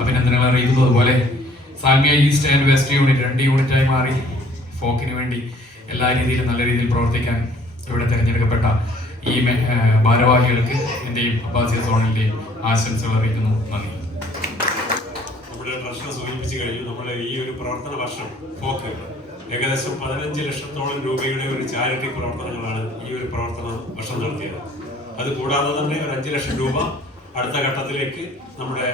അഭിനന്ദനങ്ങൾ അറിയിക്കുന്നു. അതുപോലെ Salmiya east and west unit 2 യൂണിറ്റായി മാറി ഫോക്കിന് വേണ്ടി എല്ലാ രീതിയിലും നല്ല രീതിയിൽ പ്രവർത്തിക്കാൻ ഇവിടെ തിരഞ്ഞെടുക്കപ്പെട്ട ഈ ഭാരവാഹികൾക്ക് എൻ്റെയും അബ്ബാസിയ സോണലിൻ്റെയും ആശംസകൾ അറിയിക്കുന്നു. നന്ദി. നമ്മുടെ ട്രഷറർ സൂചിപ്പിച്ചു കഴിഞ്ഞു. നമ്മുടെ ഈ ഒരു പ്രവർത്തന വർഷം ഫോക്ക് ഏകദേശം 15 ലക്ഷത്തോളം രൂപയുടെ ഒരു ചാരിറ്റി പ്രവർത്തനങ്ങളാണ് ഈ ഒരു പ്രവർത്തന വർഷം നടത്തിയത്. അതുകൂടാതെ തന്നെ ഒരു 5 ലക്ഷം രൂപ അടുത്ത ഘട്ടത്തിലേക്ക് നമ്മുടെ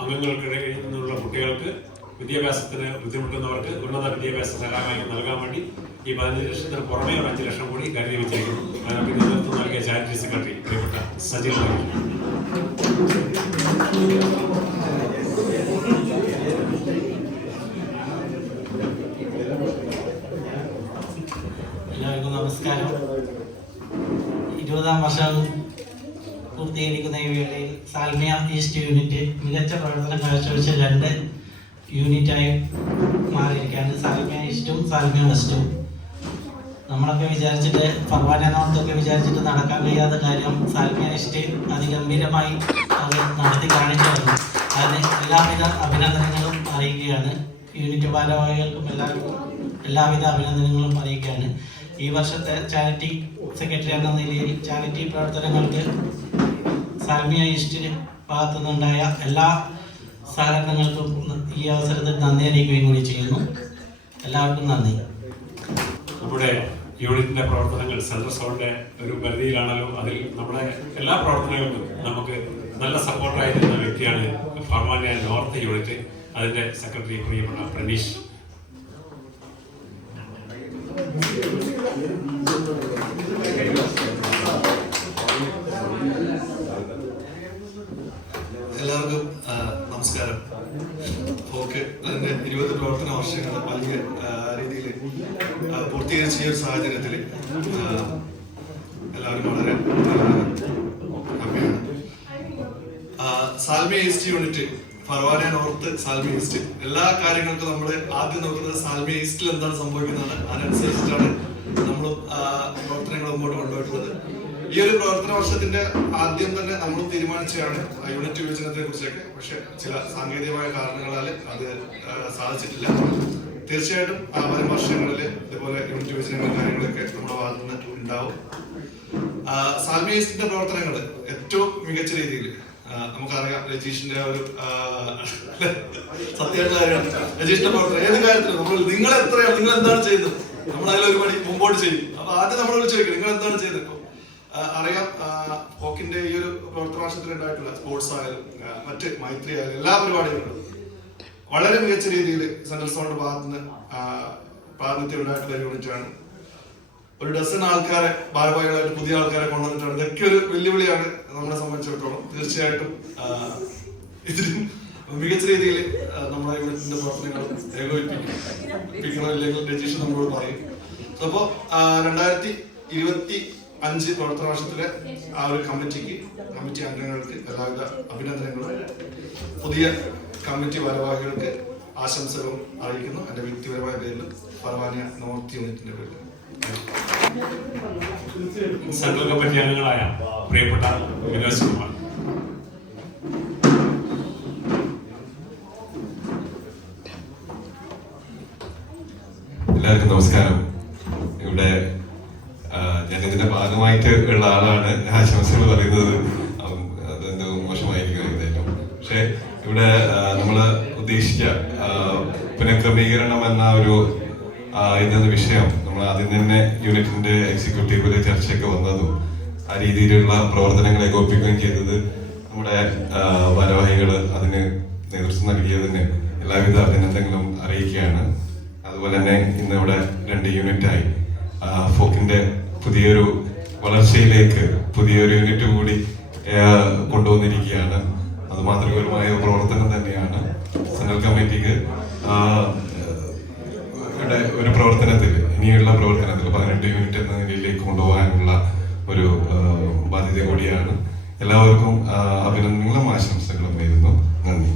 അംഗങ്ങൾക്കിടയിൽ നിന്നുള്ള കുട്ടികൾക്ക് വിദ്യാഭ്യാസത്തിന് ബുദ്ധിമുട്ടുന്നവർക്ക് ഉന്നത വിദ്യാഭ്യാസ സഹായം നൽകാൻ വേണ്ടി ഈ 15 ലക്ഷത്തിന് പുറമേ ഒരു 5 ലക്ഷം കൂടി കരുതി വെച്ചിരിക്കുന്നു. അതിനൊക്കെ നേതൃത്വം നൽകിയ ചാരിറ്റി സെക്രട്ടറി പ്രിയപ്പെട്ട സജിൽ. എല്ലാവർക്കും നമസ്കാരം. 20ാം വർഷം പൂർത്തീകരിക്കുന്ന ഈ വേളയിൽ സാൽമിയ ഈസ്റ്റ് യൂണിറ്റ് മികച്ച പ്രവർത്തനം കാഴ്ചവെച്ച 2 യൂണിറ്റായി മാറിയിരിക്കുകയാണ്. സാൽമിയ ഈസ്റ്റും സാൽമിയ വെസ്റ്റും. നമ്മളൊക്കെ വിചാരിച്ചിട്ട് ഫർവാന നോർത്തൊക്കെ വിചാരിച്ചിട്ട് നടക്കാൻ കഴിയാത്ത കാര്യം സാൽമിയ ഈസ്റ്റ് അതിഗംഭീരമായി അത് നടത്തി കാണിച്ചായിരുന്നു. അതിന് എല്ലാവിധ അഭിനന്ദനങ്ങളും അറിയിക്കുകയാണ്. യൂണിറ്റ് ഭാരവാഹികൾക്കും എല്ലാവർക്കും എല്ലാവിധ അഭിനന്ദനങ്ങളും അറിയിക്കുകയാണ്. ഈ വർഷത്തെ ചാരിറ്റി സെക്രട്ടറി എന്ന നിലയിൽ ചാരിറ്റി പ്രവർത്തനങ്ങൾക്ക് സാൽമിയ ഈസ്റ്റിന് ഭാഗത്തുനിന്നുണ്ടായ എല്ലാ സഹകരണങ്ങൾക്കും ഈ അവസരത്തിൽ നന്ദി അറിയിക്കുകയും കൂടി ചെയ്യുന്നു. എല്ലാവർക്കും നന്ദി. നമ്മുടെ യൂണിറ്റിന്റെ പ്രവർത്തനങ്ങൾ സെൻട്രൽ സോണിന്റെ ഒരു പരിധിയിലാണല്ലോ. അതിൽ നമ്മുടെ എല്ലാ പ്രവർത്തനങ്ങൾക്കും നമുക്ക് നല്ല സപ്പോർട്ടായിരുന്ന വ്യക്തിയാണ് ഫർമാനിയ നോർത്ത് യൂണിറ്റ്, അതിന്റെ സെക്രട്ടറി പ്രിയപ്പെട്ട പ്രണീഷ്. എല്ലാവർക്കും നമസ്കാരം. ഫോക്ക് അതിന്റെ 20 പ്രവർത്തന വർഷങ്ങൾ വലിയ രീതിയിൽ പൂർത്തീകരിച്ച ഈ ഒരു സാഹചര്യത്തിൽ എല്ലാവരും വളരെ ഹാപ്പിയാണ്. Salmiya east unit, Farwaniya north Salmiya east, എല്ലാ കാര്യങ്ങൾക്കും നമ്മൾ ആദ്യം നോക്കുന്നത് സാൽമിയ ഈസ്റ്റിൽ എന്താണ് സംഭവിക്കുന്നത്, അതിനനുസരിച്ചിട്ടാണ് നമ്മൾ പ്രവർത്തനങ്ങൾ മുമ്പോട്ട് കൊണ്ടുപോയിട്ടുള്ളത്. ഈ ഒരു പ്രവർത്തന വർഷത്തിന്റെ ആദ്യം തന്നെ നമ്മൾ തീരുമാനിച്ചതാണ് യൂണിറ്റ് വിഭജനത്തെ കുറിച്ചൊക്കെ. പക്ഷെ ചില സാങ്കേതികമായ കാരണങ്ങളാൽ അത് സാധിച്ചിട്ടില്ല. തീർച്ചയായിട്ടും വരും വർഷങ്ങളിൽ ഇതുപോലെ യൂണിറ്റ് വിഭജനങ്ങളും കാര്യങ്ങളൊക്കെ നമ്മുടെ ഭാഗത്തു നിന്ന് ഉണ്ടാവും. സാൽമിയ ഈസ്റ്റിന്റെ പ്രവർത്തനങ്ങൾ ഏറ്റവും മികച്ച രീതിയിൽ നമുക്കറിയാം. രജീഷിന്റെ ഒരു സത്യമായിട്ടുള്ള കാര്യമാണ്. രജീഷിന്റെ പ്രവർത്തനം ഏത് കാര്യത്തിലും നമ്മൾ നിങ്ങൾ എത്രയാണ്, നിങ്ങൾ എന്താണ് ചെയ്യുന്നത്, നമ്മൾ അതിലൊരു പടി മുമ്പോട്ട് ചെയ്യും. അപ്പൊ ആദ്യം നമ്മൾ വിളിച്ചു ചോദിക്കും നിങ്ങൾ എന്താണ് ചെയ്യുന്നത്. ഇപ്പൊ അറിയാം, ഫോക്കിന്റെ ഈ ഒരു പ്രവർത്തന വർഷത്തിൽ ഉണ്ടായിട്ടുള്ള സ്പോർട്സ് ആയാലും മറ്റ് മൈത്രി ആയാലും എല്ലാ പരിപാടികളും വളരെ മികച്ച രീതിയിൽ സെൻട്രൽ സോണിന്റെ ഭാഗത്തുനിന്ന് പ്രാതിനിധ്യം ഉണ്ടായിട്ടുള്ള യൂണിറ്റാണ്. ഒരു ഡസൻ ആൾക്കാരെ ഭാരവാഹികളായിട്ട് പുതിയ ആൾക്കാരെ കൊണ്ടുവന്നിട്ടാണ്. ഇതൊക്കെ ഒരു വെല്ലുവിളിയാണ് നമ്മളെ സംബന്ധിച്ചിടത്തോളം. തീർച്ചയായിട്ടും ഇതിലും മികച്ച രീതിയിൽ നമ്മുടെ യൂണിറ്റിന്റെ പ്രവർത്തനങ്ങൾ ഏകോപിപ്പിക്കണം, ഇല്ലെങ്കിൽ രജീഷ് നമ്മളോട് പറയും. അപ്പോ 2025 പ്രവർത്തന വർഷത്തിലെ ആ ഒരു കമ്മിറ്റി അംഗങ്ങൾക്ക് എല്ലാവിധ അഭിനന്ദനങ്ങളും പുതിയ കമ്മിറ്റി ഭാരവാഹികൾക്ക് ആശംസകളും അറിയിക്കുന്നു. എന്റെ വ്യക്തിപരമായ പേരിലും ഫർവാനിയ നോർത്ത് യൂണിറ്റിന്റെ പേരിലും. സെൻട്രൽ കമ്മിറ്റി അംഗങ്ങളായ പ്രിയപ്പെട്ട വിനോദ് കുമാർ. എല്ലാവർക്കും നമസ്കാരം. ഇവിടെ ഞാൻ ഇതിന്റെ ഭാഗമായിട്ട് ഉള്ള ആളാണ്. ആശംസകൾ പറയുന്നത് അതെന്തോ മോശമായിരിക്കും എന്തായാലും. പക്ഷെ ഇവിടെ നമ്മള് ഉദ്ദേശിച്ച പുനഃക്രമീകരണം എന്ന ഒരു ഇന്നത്തെ വിഷയം നമ്മൾ ആദ്യം തന്നെ യൂണിറ്റിന്റെ എക്സിക്യൂട്ടീവില് ചർച്ചയൊക്കെ വന്നതും ആ രീതിയിലുള്ള പ്രവർത്തനങ്ങൾ ഏകോപിപ്പിക്കുകയും ചെയ്തത് നമ്മുടെ ഭാരവാഹികൾ അതിന് നേതൃത്വം നൽകിയതിന് എല്ലാവിധ അഭിനന്ദനങ്ങളും അറിയിക്കുകയാണ്. അതുപോലെ തന്നെ ഇന്ന് ഇവിടെ 2 യൂണിറ്റായി ഫോക്കിന്റെ പുതിയൊരു വളർച്ചയിലേക്ക് പുതിയൊരു യൂണിറ്റ് കൂടി കൊണ്ടുവന്നിരിക്കുകയാണ്. അത് മാതൃകപരമായ പ്രവർത്തനം തന്നെയാണ്. സെൻട്രൽ കമ്മിറ്റിക്ക് ഒരു പ്രവർത്തനത്തിൽ ഇനിയുള്ള പ്രവർത്തനത്തിൽ 18 യൂണിറ്റ് എന്ന നിലയിലേക്ക് കൊണ്ടുപോകാനുള്ള ഒരു ബാധ്യത കൂടിയാണ്. എല്ലാവർക്കും അഭിനന്ദനങ്ങളും ആശംസകളും നേരുന്നു. നന്ദി.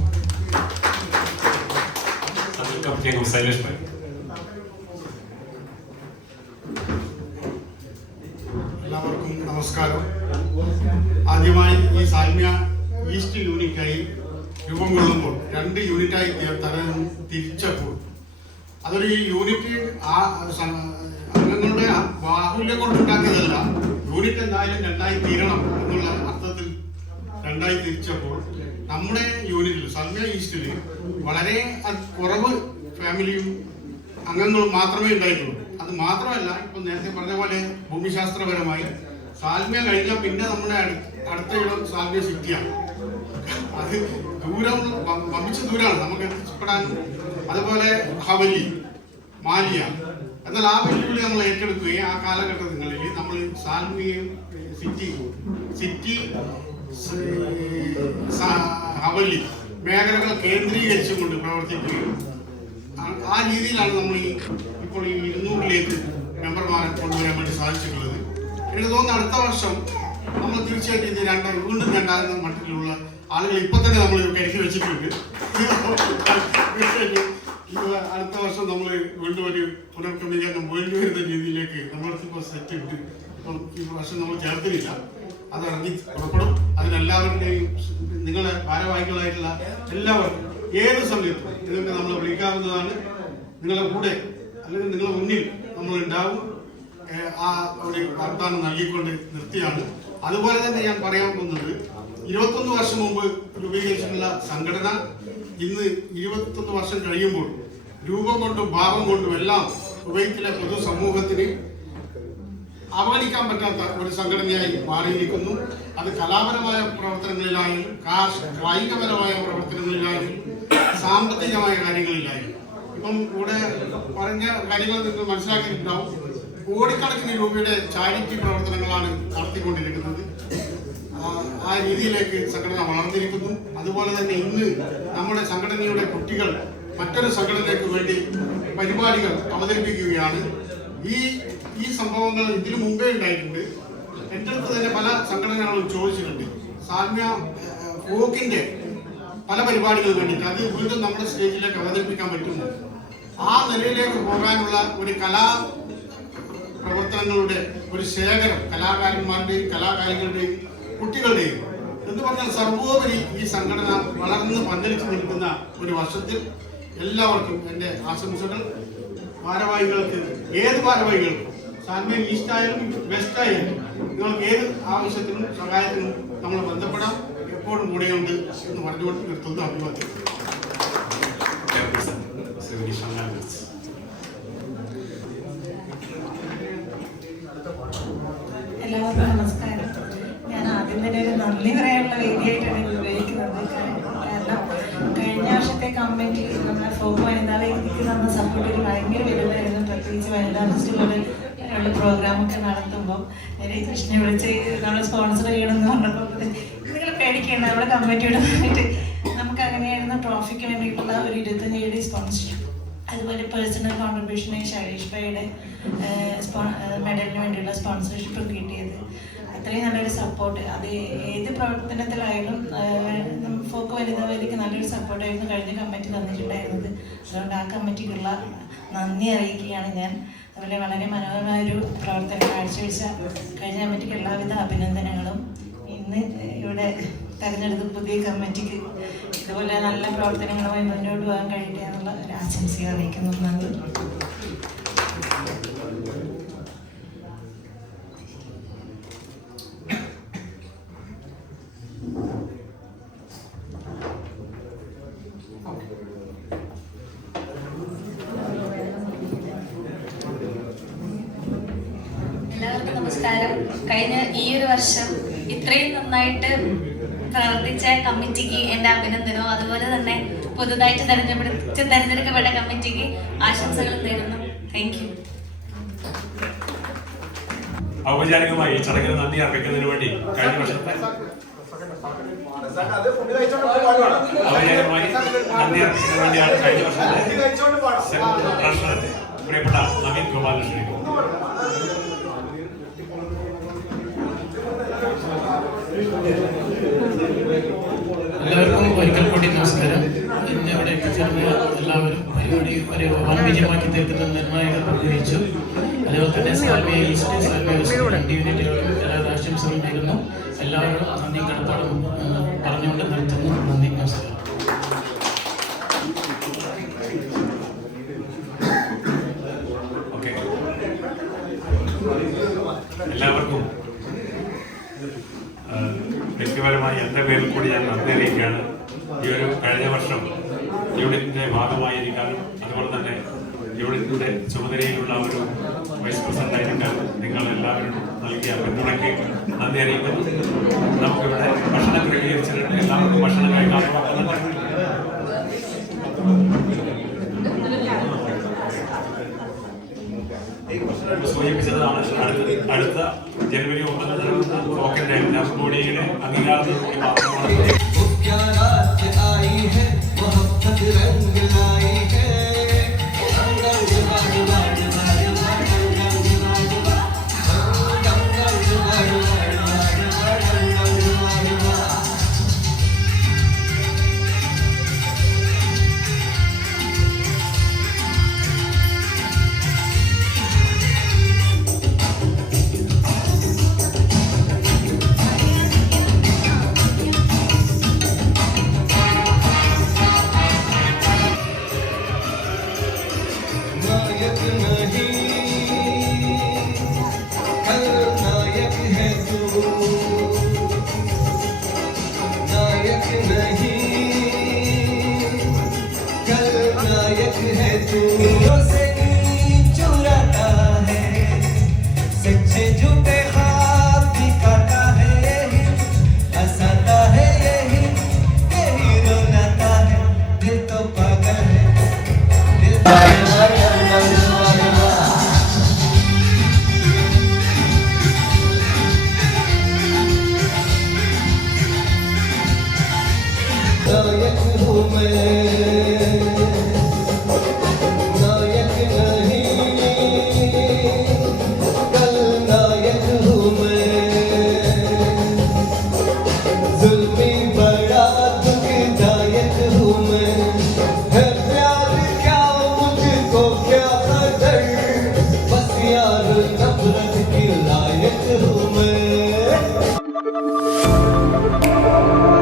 എല്ലാവർക്കും നമസ്കാരം. ആദ്യമായി ഈ സാൽമിയ ഈസ്റ്റ് യൂണിറ്റായി രൂപം കൊള്ളുമ്പോൾ 2 യൂണിറ്റായി തിരിച്ചപ്പോൾ അതൊരു യൂണിറ്റ് അംഗങ്ങളുടെ ബാഹുല്യം കൊണ്ടുണ്ടാക്കിയതല്ല. യൂണിറ്റ് എന്തായാലും 2ആയി തീരണം എന്നുള്ള അർത്ഥത്തിൽ 2ആയി തിരിച്ചപ്പോൾ നമ്മുടെ യൂണിറ്റിൽ സാൽമിയ ഈസ്റ്റിൽ വളരെ കുറവ് ഫാമിലിയും അംഗങ്ങളും മാത്രമേ ഉണ്ടായിട്ടുള്ളൂ. അത് മാത്രമല്ല, ഇപ്പൊ നേരത്തെ പറഞ്ഞ പോലെ ഭൂമിശാസ്ത്രപരമായി സാൽമിയ കഴിഞ്ഞാൽ പിന്നെ നമ്മുടെ അടുത്ത ഇടം സാൽമിയ സിറ്റിയാണ്. അത് ദൂരം വമ്പിച്ച ദൂരമാണ് നമുക്ക് എത്തിപ്പെടാൻ. അതുപോലെ ഹവലി, മാലിയ. എന്നാൽ ആ വെല്ലുവിളി നമ്മൾ ഏറ്റെടുക്കുകയും ആ കാലഘട്ടങ്ങളിൽ നമ്മൾ സാൽമിയയും സിറ്റി ഹവലി മേഖലകൾ കേന്ദ്രീകരിച്ചുകൊണ്ട് പ്രവർത്തിക്കുകയും ആ രീതിയിലാണ് നമ്മൾ ഇപ്പോൾ ഈ 200ലേക്ക് മെമ്പർമാരെ കൊണ്ടുവരാൻ വേണ്ടി സാധിച്ചിട്ടുള്ളത്. എനിക്ക് തോന്നുന്നു അടുത്ത വർഷം നമ്മൾ തീർച്ചയായിട്ടും ഇത് വീണ്ടും 2,000 മട്ടിലുള്ള ആളുകൾ ഇപ്പൊ തന്നെ നമ്മൾ കരുതി വെച്ചിട്ടുണ്ട്. അടുത്ത വർഷം നമ്മൾ വീണ്ടും ഒരു പുനഃക്രമീകരണം വേണ്ടി വരുന്ന രീതിയിലേക്ക് നമ്മളിപ്പോൾ സെറ്റ് ഉണ്ട്. ഇപ്പം ഈ വർഷം നമ്മൾ ചേർത്തില്ല, അത് ഇറങ്ങി പുറപ്പെടും. അതിനെല്ലാവരുടെയും നിങ്ങളെ ഭാരവാഹികളായിട്ടുള്ള എല്ലാവർക്കും ഏത് സമയത്തും ഇതൊക്കെ നമ്മൾ വിളിക്കാവുന്നതാണ്. നിങ്ങളുടെ കൂടെ അല്ലെങ്കിൽ നിങ്ങളുടെ മുന്നിൽ നമ്മൾ ഉണ്ടാവും. ആ ഒരു വാഗ്ദാനം നൽകിക്കൊണ്ട് നിർത്തിയാണ്. അതുപോലെ തന്നെ ഞാൻ പറയാൻ പോകുന്നത് 21 വർഷം മുമ്പ് രൂപീകരിച്ചിട്ടുള്ള സംഘടന ഇന്ന് 21 വർഷം കഴിയുമ്പോൾ രൂപം കൊണ്ടും ഭാവം കൊണ്ടും എല്ലാം കുവൈത്തിലെ പൊതുസമൂഹത്തിന് അവഗണിക്കാൻ പറ്റാത്ത ഒരു സംഘടനയായി മാറിയിരിക്കുന്നു. അത് കലാപരമായ പ്രവർത്തനങ്ങളിലായാലും കായികപരമായ പ്രവർത്തനങ്ങളിലായാലും സാമ്പത്തികമായ കാര്യങ്ങളിലായാലും. ഇപ്പം ഇവിടെ പറഞ്ഞ കാര്യങ്ങൾ നിങ്ങൾ മനസ്സിലാക്കിയിട്ടുണ്ടാവും. കോടിക്കണക്കിന് രൂപയുടെ ചാരിറ്റി പ്രവർത്തനങ്ങളാണ് നടത്തിക്കൊണ്ടിരിക്കുന്നത്. ആ രീതിയിലേക്ക് സംഘടന വളർന്നിരിക്കുന്നു. അതുപോലെ തന്നെ ഇന്ന് നമ്മുടെ സംഘടനയുടെ കുട്ടികൾ മറ്റൊരു സംഘടനയ്ക്ക് വേണ്ടി പരിപാടികൾ അവതരിപ്പിക്കുകയാണ്. ഈ സംഭവങ്ങൾ ഇതിനു മുമ്പേ ഉണ്ടായിട്ടുണ്ട്. എൻ്റെ അടുത്ത് തന്നെ പല സംഘടനകളും ചോദിച്ചിട്ടുണ്ട് സാൽമിയ ഫോക്കിന്റെ പല പരിപാടികൾ വേണ്ടിയിട്ട് അത് വീണ്ടും നമ്മുടെ സ്റ്റേജിലേക്ക് അവതരിപ്പിക്കാൻ പറ്റുന്നു. ആ നിലയിലേക്ക് പോകാനുള്ള ഒരു കലാ പ്രവർത്തനങ്ങളുടെ ഒരു ശേഖരം കലാകാരന്മാരുടെയും കലാകാരികളുടെയും കുട്ടികളുടെയും എന്ന് പറഞ്ഞാൽ സർവോപരി ഈ സംഘടന വളർന്ന് പന്തലിച്ചു നിൽക്കുന്ന ഒരു വർഷത്തിൽ എല്ലാവർക്കും എൻ്റെ ആശംസകൾ. ഭാരവാഹികൾക്ക് ഏത് ഭാരവാഹികൾക്കും സാൽമിയ ഈസ്റ്റ് ആയാലും വെസ്റ്റ് ആയാലും നിങ്ങൾക്ക് ഏത് ആവശ്യത്തിനും സഹായത്തിനും നമ്മൾ ബന്ധപ്പെടാം. എപ്പോഴും കൂടെയുണ്ട് എന്ന് പറഞ്ഞുകൊണ്ട് നിർത്തുന്നു. അഭിവാദ്യം. എല്ലാവർക്കും നമസ്കാരം. ഞാൻ ആദ്യം തന്നെ ഒരു നന്ദി പറയാനുള്ള വേദിയായിട്ടാണ് ഇത് ഉപയോഗിക്കുന്നത്. കാരണം കഴിഞ്ഞ വർഷത്തെ കമ്മിറ്റി നമ്മുടെ ഫോക്ക് വനിതാ വേദിക്ക് തന്ന സപ്പോർട്ടിൽ ഭയങ്കര വലുതായിരുന്നു. പ്രത്യേകിച്ച് വനിതാ ഫെസ്റ്റിവലിൽ ഉള്ള പ്രോഗ്രാമൊക്കെ നടത്തുമ്പോൾ കൃഷ്ണനെ വിളിച്ച് നമ്മൾ സ്പോൺസർ ചെയ്യണമെന്ന് പറഞ്ഞപ്പോൾ നിങ്ങൾ പേടിക്കേണ്ട നമ്മുടെ കമ്മിറ്റിയോട് പറഞ്ഞിട്ട് നമുക്ക് അങ്ങനെയായിരുന്നു ട്രോഫിക്ക് വേണ്ടിയിട്ടുള്ള ഒരു 25 സ്പോൺസർഷിപ്പ്. അതുപോലെ പേഴ്സണൽ കോൺട്രിബ്യൂഷനായി ഷൈഷ് ഭായിയുടെ മെഡലിന് വേണ്ടിയുള്ള സ്പോൺസർഷിപ്പ് കിട്ടിയത്. അത്രയും നല്ലൊരു സപ്പോർട്ട് അത് ഏത് പ്രവർത്തനത്തിലായാലും ഫോക്ക് വനിതാ വേദിക്ക് നല്ലൊരു സപ്പോർട്ടായിരുന്നു കഴിഞ്ഞ കമ്മിറ്റി തന്നിട്ടുണ്ടായിരുന്നത്. അതുകൊണ്ട് ആ കമ്മിറ്റിക്കുള്ള നന്ദി അറിയിക്കുകയാണ് ഞാൻ. അതുപോലെ വളരെ മനോഹരമായൊരു പ്രവർത്തനം കാഴ്ചവെച്ച കഴിഞ്ഞ കമ്മിറ്റിക്ക് എല്ലാവിധ അഭിനന്ദനങ്ങളും. ഇന്ന് ഇവിടെ തെരഞ്ഞെടുത്ത പുതിയ കമ്മിറ്റിക്ക് ഇതുപോലെ നല്ല പ്രവർത്തനങ്ങളുമായി മുന്നോട്ട് പോകാൻ കഴിയട്ടെ എന്നുള്ള ഒരു ആശംസ അറിയിക്കുന്നു. നന്ദി. എല്ലാവർക്കും നമസ്കാരം. കഴിഞ്ഞ ഈ ഒരു വർഷം ഇത്രയും നന്നായിട്ട് പ്രവർത്തിച്ച കമ്മിറ്റിക്ക് എൻ്റെ അഭിനന്ദനവും അതുപോലെ തന്നെ പുതുതായിട്ട് തെരഞ്ഞെടുക്കപ്പെട്ട കമ്മിറ്റിക്ക് ആശംസകളും നേരുന്നു. Thank you. ഔപചാരികമായി ചടങ്ങിന് നന്ദി അർപ്പിക്കുന്നതിന് വേണ്ടി കഴിഞ്ഞ വർഷത്തെ ഔപചാരികമായി നന്ദി അർപ്പിക്കുന്നതിന് വേണ്ടിയാണ് കഴിഞ്ഞ വർഷത്തെ ട്രഷറർ പ്രിയപ്പെട്ട നവീൻ ഗോപാലിനെ ക്ഷണിക്കുന്നു. എല്ലാവർക്കും ഒരിക്കൽ കൂടി നമസ്കാരം. ഇന്ന് ഇവിടെ എത്തിച്ചേർന്ന എല്ലാവരും പരിപാടി ഒരു വൻവിജയമാക്കി തീർക്കുന്ന നിർണായകർ പ്രതികരിച്ചു. അതുപോലെ തന്നെ സാൽമിയ ഈസ്റ്റ് സാൽമിയ വെസ്റ്റ് 2 യൂണിറ്റുകളും എല്ലാ ആശംസകളും നേരുന്നു. എല്ലാവരും നന്ദി കടപ്പാടും പറഞ്ഞുകൊണ്ട് നിർത്തുന്നു. നന്ദി, നമസ്കാരം. എല്ലാവർക്കും വ്യക്തിപരമായി എൻ്റെ പേരിൽ കൂടി ഞാൻ നന്ദി അറിയിക്കുകയാണ്. ഈ ഒരു കഴിഞ്ഞ വർഷം യൂണിറ്റിൻ്റെ ഭാഗമായിരിക്കാനും അതുപോലെ തന്നെ യൂണിറ്റിൻ്റെ ചുമതലയിലുള്ള ഒരു വൈസ് പ്രസിഡന്റായിരിക്കാനും നിങ്ങളെല്ലാവരും നൽകിയ പിന്തുണയ്ക്ക് നന്ദി അറിയിക്കുന്നു. നമുക്കിവിടെ ഭക്ഷണം ക്രമീകരിച്ചിട്ടുണ്ട്. എല്ലാവർക്കും ഭക്ഷണം കഴിക്കാൻ സൂചിപ്പിച്ചതാണ്. അടുത്ത ജനുവരി 9 നടക്കുന്ന ഫോക്കിന്റെ ബോഡിയുടെ അംഗീകാരത്തോടുകൂടി മാത്രമാണ് you.